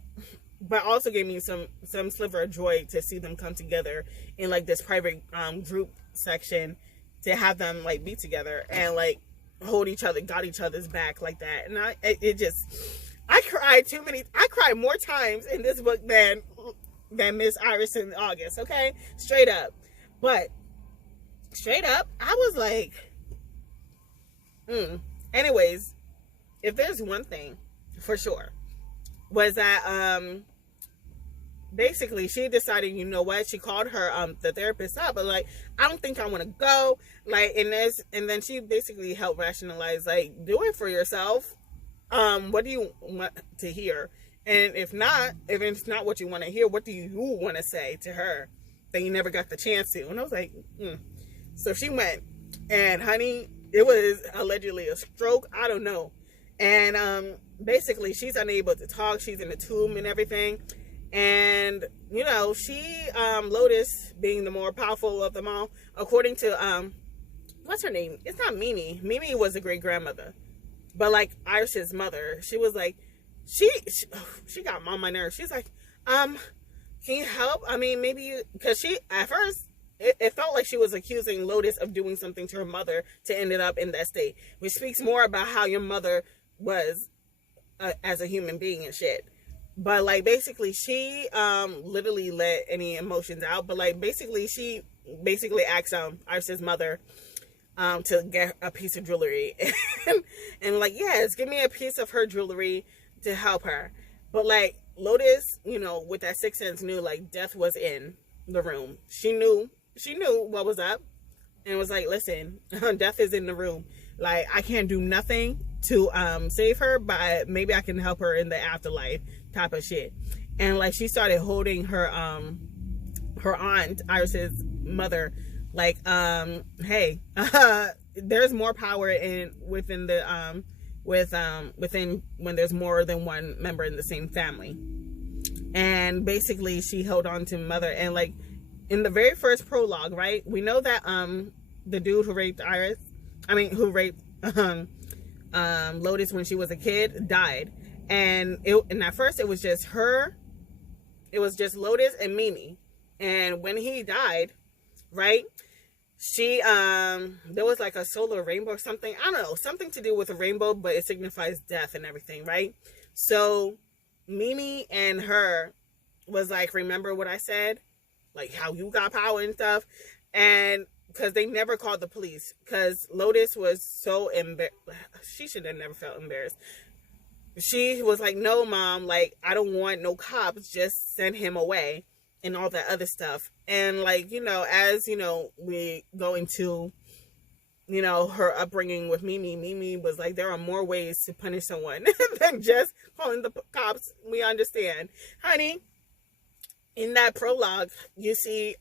but also gave me some sliver of joy to see them come together in like this private group section, to have them like be together and like hold each other, got each other's back like that. And I cried more times in this book than Miss Iris in August, okay? Straight up. But straight up, I was like, anyways, if there's one thing for sure, was that basically she decided, you know what, she called her the therapist up, but like, I don't think I want to go, like, and then she basically helped rationalize, like, do it for yourself. What do you want to hear? And if it's not what you want to hear, what do you want to say to her that you never got the chance to? And I was like, So she went, and honey, it was allegedly a stroke, I don't know. And basically she's unable to talk, she's in a tube and everything. And you know, she Lotus, being the more powerful of them all, according to what's her name, it's not Mimi was a great grandmother, but like Iris's mother, she was like, she got on my nerves. She's like, can you help? I mean, maybe because she, at first, it felt like she was accusing Lotus of doing something to her mother to end it up in that state, which speaks more about how your mother was as a human being and shit. But like, basically, she literally let any emotions out. But like, basically, she basically asked Iris's mother to get a piece of jewelry, and like, yes, give me a piece of her jewelry to help her. But like, Lotus, you know, with that sixth sense, knew like death was in the room. She knew what was up, and was like, listen, death is in the room. Like, I can't do nothing to save her, but maybe I can help her in the afterlife, type of shit. And like, she started holding her aunt, Iris's mother, like, hey, there's more power within when there's more than one member in the same family. And basically she held on to mother, and like, in the very first prologue, right, we know that the dude who raped Lotus when she was a kid died. And at first it was just Lotus and Mimi. And when he died, right, she there was like a solar rainbow or something, I don't know, something to do with a rainbow, but it signifies death and everything, right? So Mimi and her was like, remember what I said, like how you got power and stuff? And because they never called the police, because Lotus was so embarrassed. She should have never felt embarrassed. She was like, no, Mom, like, I don't want no cops, just send him away, and all that other stuff. And like, you know, as you know, we go into, you know, her upbringing with Mimi was like, there are more ways to punish someone than just calling the cops. We understand, honey. In that prologue, you see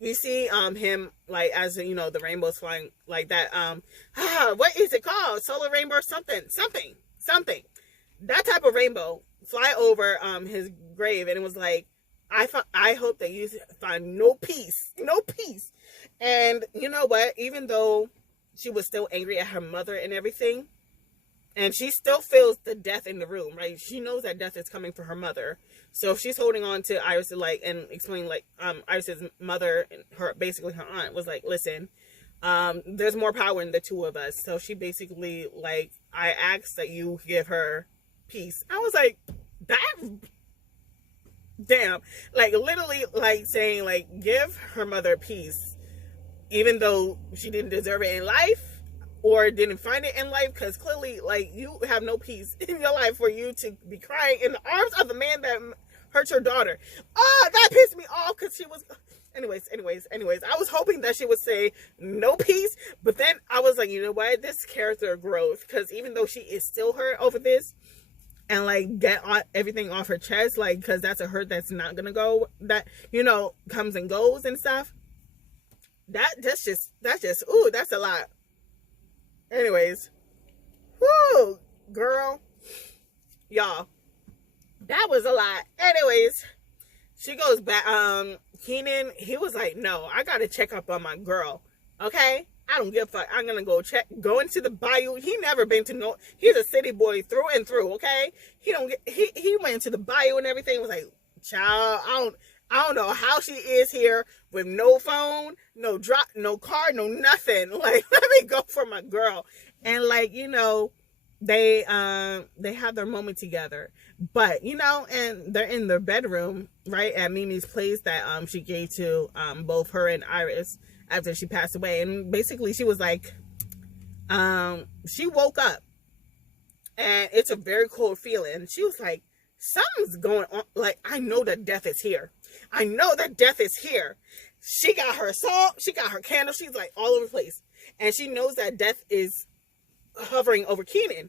him, like, as you know, the rainbow's flying like that. What is it called? Solar rainbow, something. That type of rainbow fly over his grave, and it was like, I hope that you find no peace. And you know what? Even though she was still angry at her mother and everything, and she still feels the death in the room, right? She knows that death is coming for her mother. So she's holding on to Iris, like, and explaining, like, Iris's mother and basically her aunt was like, listen, there's more power in the two of us. So she basically, like, I asked that you give her peace. I was like, that, damn, like, literally, like, saying, like, give her mother peace, even though she didn't deserve it in life, or didn't find it in life, because clearly, like, you have no peace in your life for you to be crying in the arms of the man that hurt your daughter. Oh, that pissed me off, because she was... Anyways, I was hoping that she would say no peace, but then I was like, you know what? This character growth, because even though she is still hurt over this, and like get everything off her chest, like, because that's a hurt that's not gonna go, that, comes and goes and stuff. That's just ooh, that's a lot. Anyways, whoo, girl, y'all, that was a lot. Anyways, she goes back. Keenan, he was like, no, I gotta check up on my girl. Okay, I don't give a fuck. I'm gonna go into the bayou. He never been to no. He's a city boy through and through. Okay, he went into the bayou and everything. Was like, child, I don't know how she is here with no phone, no drop, no car, no nothing. Like, let me go for my girl. And like, they have their moment together. But, and they're in their bedroom, right, at Mimi's place that she gave to both her and Iris after she passed away. And basically she was like, she woke up and it's a very cold feeling. She was like, something's going on. Like, I know that death is here. I know that death is here. She got her salt, she got her candle, she's like all over the place. And she knows that death is hovering over Keenan,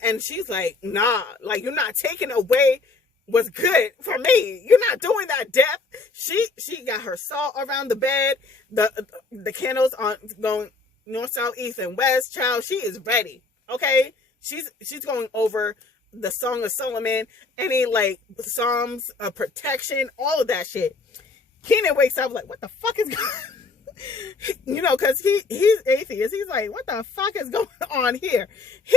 and she's like, nah, like, you're not taking away what's good for me. You're not doing that, death. She got her salt around the bed, the candles on going north, south, east, and west. Child, she is ready. Okay, she's going over the Song of Solomon, any like Psalms of protection, all of that shit. Keenan wakes up like, what the fuck is going because he's atheist. He's like, what the fuck is going on here? He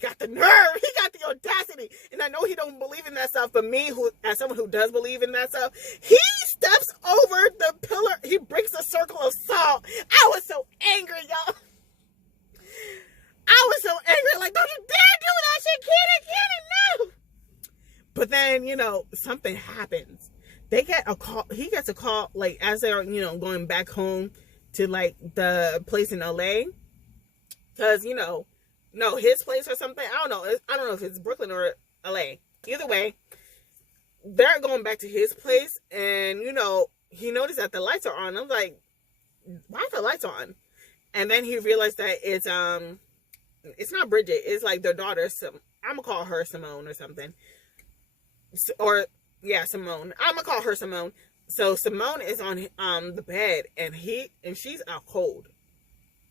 got the nerve, he got the audacity, and I know he don't believe in that stuff, but me, who as someone who does believe in that stuff, he steps over the pillar, he breaks a circle of salt. I was so angry, y'all. I was so angry, like, don't you dare do that shit, Keenan, no. But then, something happens. They get a call, he gets a call, like, as they're, going back home to, like, the place in LA. Because, no, his place or something, I don't know if it's Brooklyn or LA. Either way, they're going back to his place, and, he noticed that the lights are on. I'm like, why are the lights on? And then he realized that it's not Bridget, it's like their daughter. I'm gonna call her Simone or something, or yeah, Simone. I'm gonna call her Simone. So Simone is on the bed, and she's out cold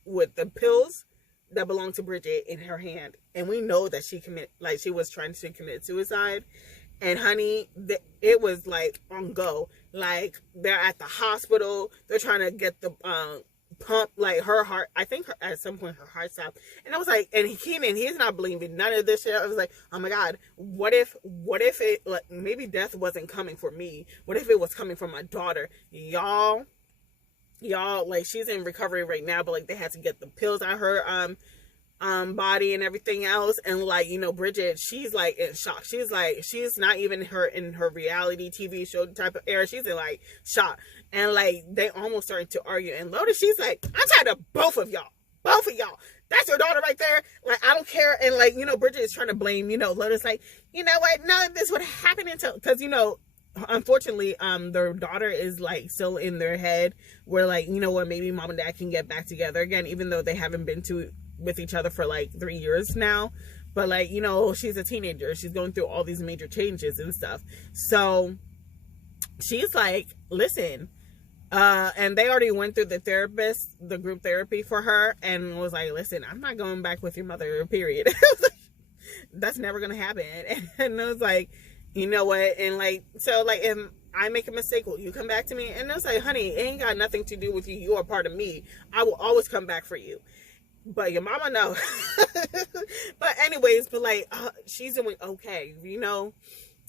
with the pills that belong to Bridget in her hand, and we know that she was trying to commit suicide. And honey, it was like on go. Like, they're at the hospital, they're trying to get the pump, like, her heart, I think at some point her heart stopped. And I was like, and he's not believing none of this shit. I was like, oh my god, what if it, like, maybe death wasn't coming for me? What if it was coming from my daughter? Y'all, like, she's in recovery right now, but like, they had to get the pills out of her body and everything else. And like, Bridget, she's like in shock. She's like, she's not even in her reality TV show type of era. She's in like shock. And like, they almost started to argue. And Lotus, she's like, I'm tired of both of y'all. That's your daughter right there. Like, I don't care. And like, Bridget is trying to blame, Lotus, like, you know what? None of this would happen until, because, unfortunately, their daughter is like still in their head where, like, maybe mom and dad can get back together again, even though they haven't been with each other for like 3 years now. But like, she's a teenager, she's going through all these major changes and stuff. So she's like, listen, and they already went through the group therapy for her, and was like, listen, I'm not going back with your mother, period. That's never gonna happen. And I was like, you know what? And like, so like, if I make a mistake, will you come back to me? And I was like, honey, it ain't got nothing to do with you. You are part of me. I will always come back for you. But your mama, no. But anyways, but like, she's doing okay,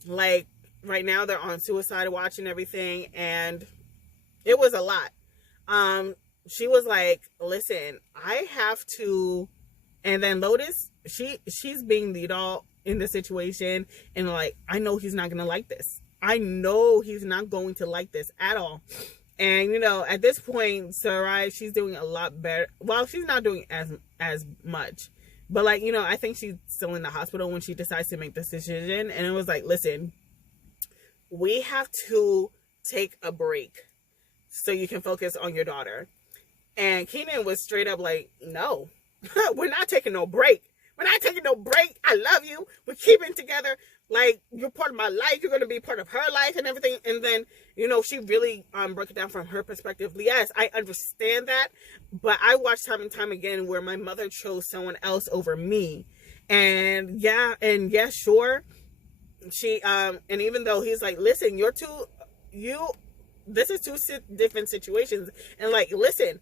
like, right now they're on suicide watch and everything, and it was a lot. She was like, listen, I have to. And then Lotus, she's being the adult in the situation, and like, I know he's not gonna like this. I know he's not going to like this at all. And, at this point, Sarai, she's doing a lot better. Well, she's not doing as much. But, like, I think she's still in the hospital when she decides to make this decision. And it was like, listen, we have to take a break so you can focus on your daughter. And Keenan was straight up like, no, we're not taking no break. We're not taking no break. I love you. We're keeping together. Like, you're part of my life. You're going to be part of her life and everything. And then, she really broke it down from her perspective. Yes, I understand that. But I watched time and time again where my mother chose someone else over me. And yeah, sure. She, and even though he's like, listen, this is two different situations. And like, listen,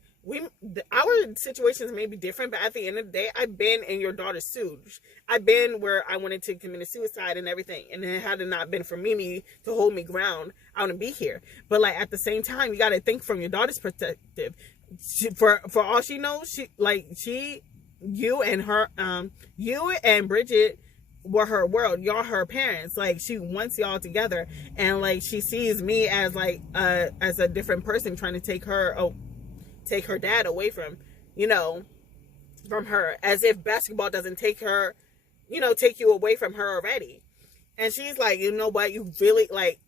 our situations may be different, but at the end of the day, I've been in your daughter's shoes. I've been where I wanted to commit suicide and everything. And it had it not been for Mimi to hold me ground, I wouldn't be here. But like, at the same time, you got to think from your daughter's perspective. For all she knows, you and Bridget were her world. Y'all her parents. Like, she wants y'all together, and like, she sees me as like as a different person trying to take her dad away from from her, as if basketball doesn't take you away from her already. And she's like, you know what, you really like,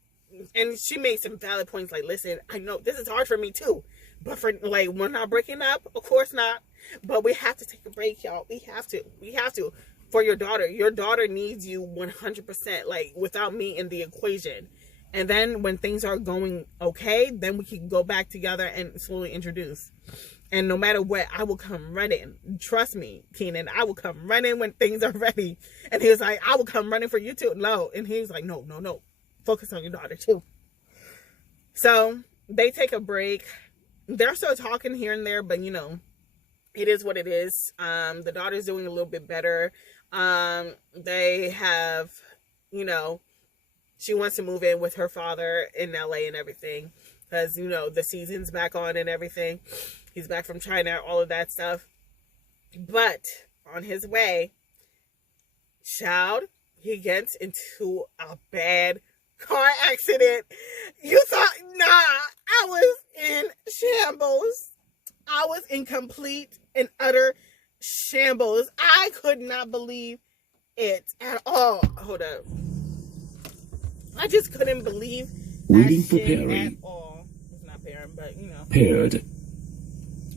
and she made some valid points, like, listen, I know this is hard for me too, but for like, we're not breaking up, of course not, but we have to take a break, y'all. We have to for your daughter. Your daughter needs you 100%, like, without me in the equation. And then when things are going okay, then we can go back together and slowly introduce. And no matter what, I will come running. Trust me, Keenan, I will come running when things are ready. And he was like, I will come running for you too. No. And he was like, no. Focus on your daughter too. So they take a break. They're still talking here and there, but it is what it is. The daughter's doing a little bit better. They have, she wants to move in with her father in LA and everything, because the season's back on and everything. He's back from China, all of that stuff. But on his way, he gets into a bad car accident. You thought, nah, I was in shambles. I was in complete and utter shambles. I could not believe it at all. Hold up. I just couldn't believe Waiting that for shit Perry. at all. It's not pairing, but Paired.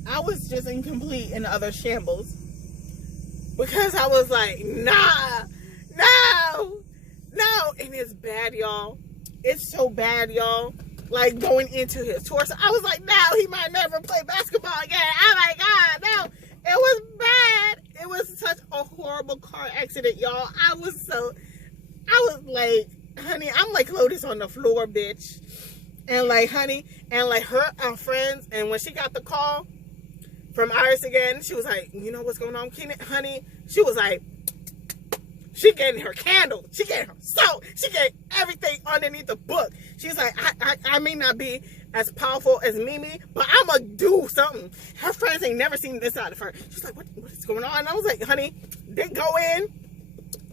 I was just in complete and utter shambles, because I was like, no, and it's bad, y'all. It's so bad, y'all. Like, going into his tour, so I was like, no, he might never play basketball again. Oh my God, no. It was bad. It was such a horrible car accident, y'all. I was like, honey, I'm like Lotus on the floor, bitch. And like, honey, and like her friends, and when she got the call from Iris again, she was like, you know what's going on, Keenan, honey? She was like, she getting her candle, she getting her salt, she getting everything underneath the book. She's like, I may not be as powerful as Mimi, but I'm gonna do something. Her friends ain't never seen this side of her. She's like, what is going on? And I was like, honey, they go in,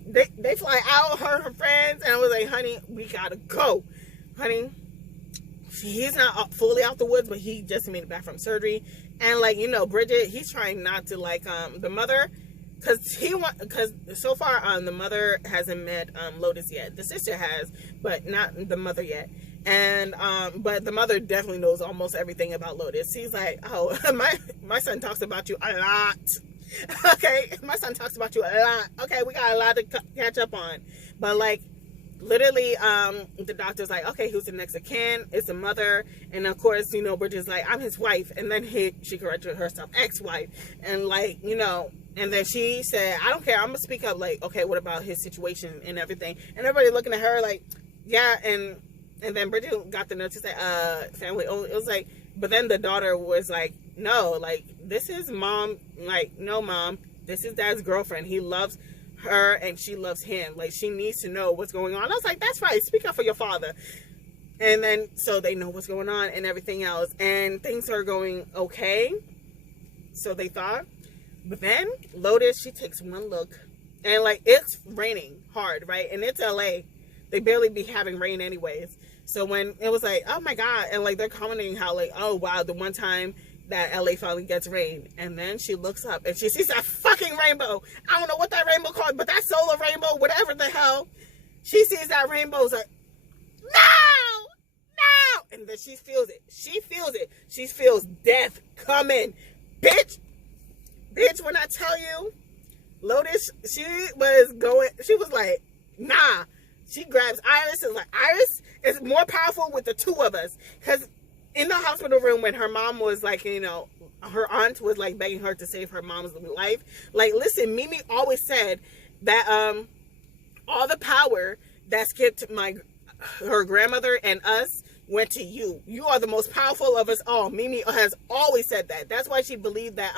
they fly out, her friends, and I was like, honey, we gotta go, honey. He's not fully out the woods, but he just made it back from surgery. And like, Bridget, he's trying not to like the mother, because so far the mother hasn't met Lotus yet. The sister has, but not the mother yet. And but the mother definitely knows almost everything about Lotus. He's like, oh, my son talks about you a lot. Okay, my son talks about you a lot. Okay, we got a lot to catch up on. But like, literally, the doctor's like, okay, who's the next of kin? It's the mother. And of course, Bridget's like, I'm his wife. And then she corrected herself, ex-wife. And like, and then she said, I don't care, I'm gonna speak up. Like, okay, what about his situation and everything? And everybody looking at her like, yeah. And then Bridget got the note to say, family only. It was like, but then the daughter was like, no, like, this is mom. Like, no, mom, this is dad's girlfriend. He loves her and she loves him. Like, she needs to know what's going on. I was like, that's right, speak up for your father. And then so they know what's going on and everything else, and things are going okay, so they thought. But then Lotus, she takes one look, and like, it's raining hard, right? And it's LA, they barely be having rain anyways. So when it was like, oh my God, and like, they're commenting how like, oh wow, the one time that LA finally gets rain. And then she looks up and she sees that fucking rainbow. I don't know what that rainbow called, but that solar rainbow, whatever the hell. She sees that rainbow, is like, no! And then she feels it. She feels death coming. Bitch, when I tell you, Lotus, she was like, nah. She grabs Iris and like, Iris is more powerful with the two of us. Because in the hospital room when her mom was like, you know, her aunt was like begging her to save her mom's life. Like, listen, Mimi always said that all the power that skipped her grandmother and us went to you. You are the most powerful of us all. Mimi has always said that. That's why she believed that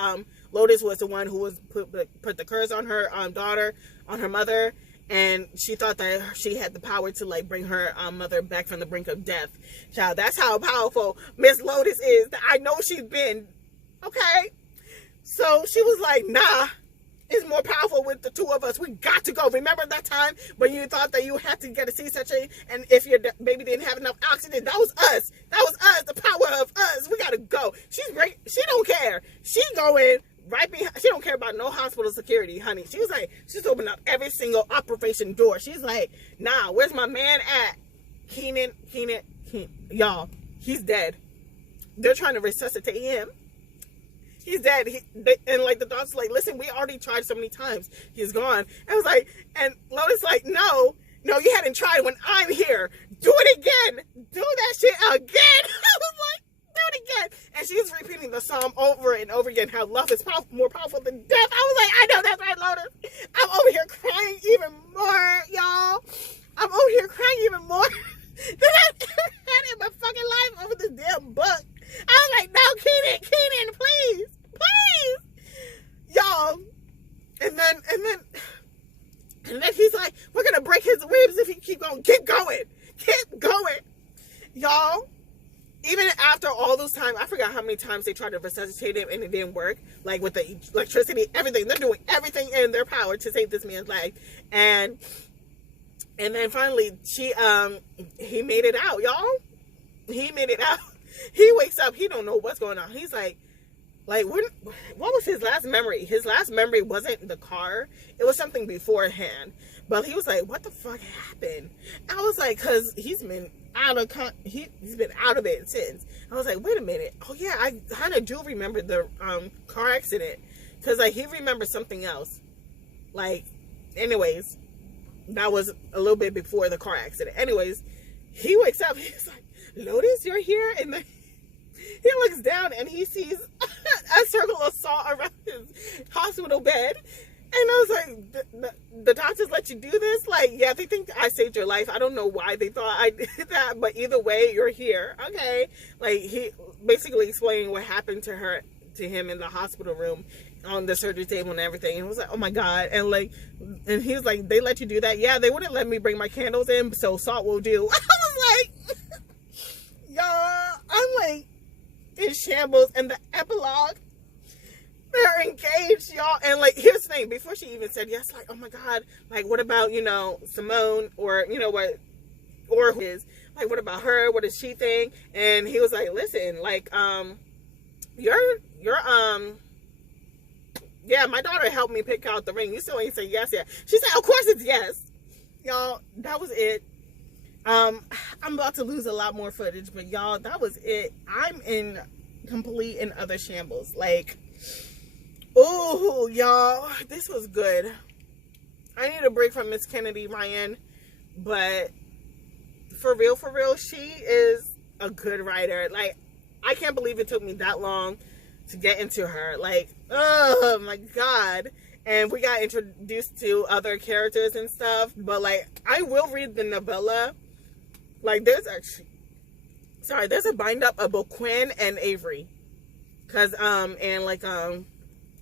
Lotus was the one who was put the curse on her daughter, on her mother, and she thought that she had the power to like bring her mother back from the brink of death. Child, that's how powerful Miss Lotus is. I know she's been. Okay, so she was like, nah, it's more powerful with the two of us. We got to go. Remember that time when you thought that you had to get a C-section, and if your baby didn't have enough oxygen, that was us. That was us, the power of us. We got to go. She's great. She don't care. She going right behind. She don't care about no hospital security, honey. She was like, she's opened up every single operation door. She's like, nah, where's my man at? Keenan. Y'all, he's dead. They're trying to resuscitate him. He's dead. And like the doctor's like, listen, we already tried so many times. He's gone. I was like, and Lotus like, no, you hadn't tried when I'm here. Do it again. Do that shit again. I was like, do it again. And she's repeating the psalm over and over again, how love is more powerful than death. I was like, I know that's right, Lotus. I'm over here crying even more, y'all. I'm over here crying even more than I've ever had in my fucking life over this damn book. I was like, no, Keenan, please. Y'all. And then he's like, we're going to break his ribs if he keep going. Keep going. Y'all. Even after all those times, I forgot how many times they tried to resuscitate him and it didn't work. Like with the electricity, everything. They're doing everything in their power to save this man's life. And then finally, he made it out, y'all. He made it out. He wakes up. He don't know what's going on. He's like, what was his last memory? His last memory wasn't the car. It was something beforehand. But he was like, what the fuck happened? I was like, because he's been out of it since. I was like, wait a minute. Oh, yeah, I kind of do remember the car accident. Because, like, he remembers something else. Like, anyways, that was a little bit before the car accident. Anyways, he wakes up. He's like, Lotus, you're here? And then he looks down and he sees a circle of salt around his hospital bed. And I was like, the doctors let you do this? Like, yeah, they think I saved your life. I don't know why they thought I did that, but either way, you're here. Okay. Like, he basically explaining what happened to him in the hospital room on the surgery table and everything. And I was like, oh my God. And he was like, they let you do that? Yeah, they wouldn't let me bring my candles in, so salt will do. I was like, y'all, I'm like in shambles. And the epilogue, they're engaged, y'all. And like, here's the thing, before she even said yes, like, oh my God, like, what about, you know, Simone, or you know what, or his, like, what about her? What does she think? And he was like, listen, like, yeah, my daughter helped me pick out the ring. You still ain't say yes yet. She said, of course it's yes. Y'all, that was it. I'm about to lose a lot more footage, but y'all, that was it. I'm in complete and utter shambles. Like, oh, y'all, this was good. I need a break from Miss Kennedy Ryan, but for real, she is a good writer. Like, I can't believe it took me that long to get into her. Like, oh my God. And we got introduced to other characters and stuff, but like, I will read the novella. Like, there's a bind up of both Quinn and Avery, cause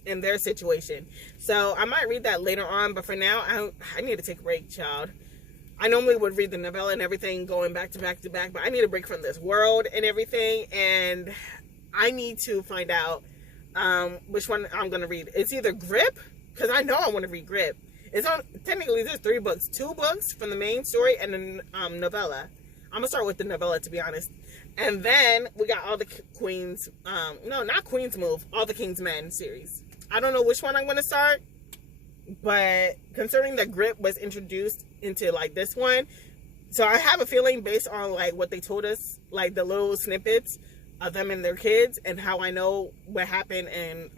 in their situation. So I might read that later on, but for now, I need to take a break, child. I normally would read the novella and everything going back to back to back, but I need a break from this world and everything, and I need to find out which one I'm gonna read. It's either Grip, because I know I want to read Grip. It's on, technically there's 3 books, 2 books from the main story and a novella. I'm gonna start with the novella, to be honest. And then we got all the Queens, no, not Queen's Move, all the King's Men series. I don't know which one I'm gonna start, but considering that Grip was introduced into like this one, so I have a feeling based on like what they told us, like the little snippets of them and their kids, and how I know what happened in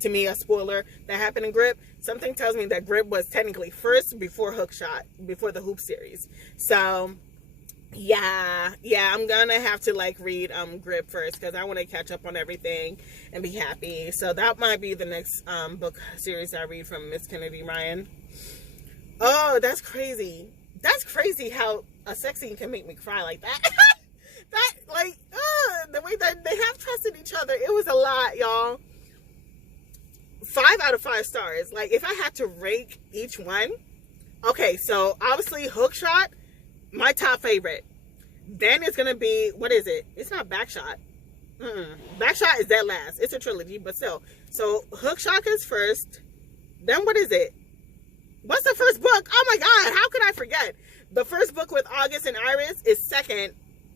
to me, a spoiler that happened in Grip. Something tells me that Grip was technically first before Hookshot, before the Hoop series. So yeah, I'm gonna have to like read Grip first, because I want to catch up on everything and be happy. So that might be the next book series I read from Miss Kennedy Ryan. Oh, that's crazy. That's crazy how a sex scene can make me cry like that. That, like, the way that they have trusted each other, it was a lot, y'all. 5 out of 5 stars. Like, if I had to rank each one, okay, so obviously Hookshot, my top favorite. Then it's gonna be, what is it? It's not Backshot. Backshot is that last. It's a trilogy, but still. So Hookshot is first. Then what is it? What's the first book? Oh my God, how could I forget? The first book with August and Iris is second,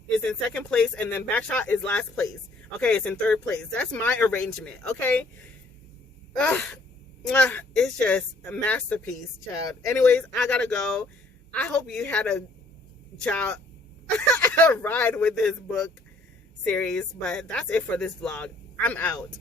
is in second place, and then Backshot is last place. Okay, it's in third place. That's my arrangement, okay? It's just a masterpiece, child. Anyways, I gotta go. I hope you had a ride with this book series, but that's it for this vlog. I'm out.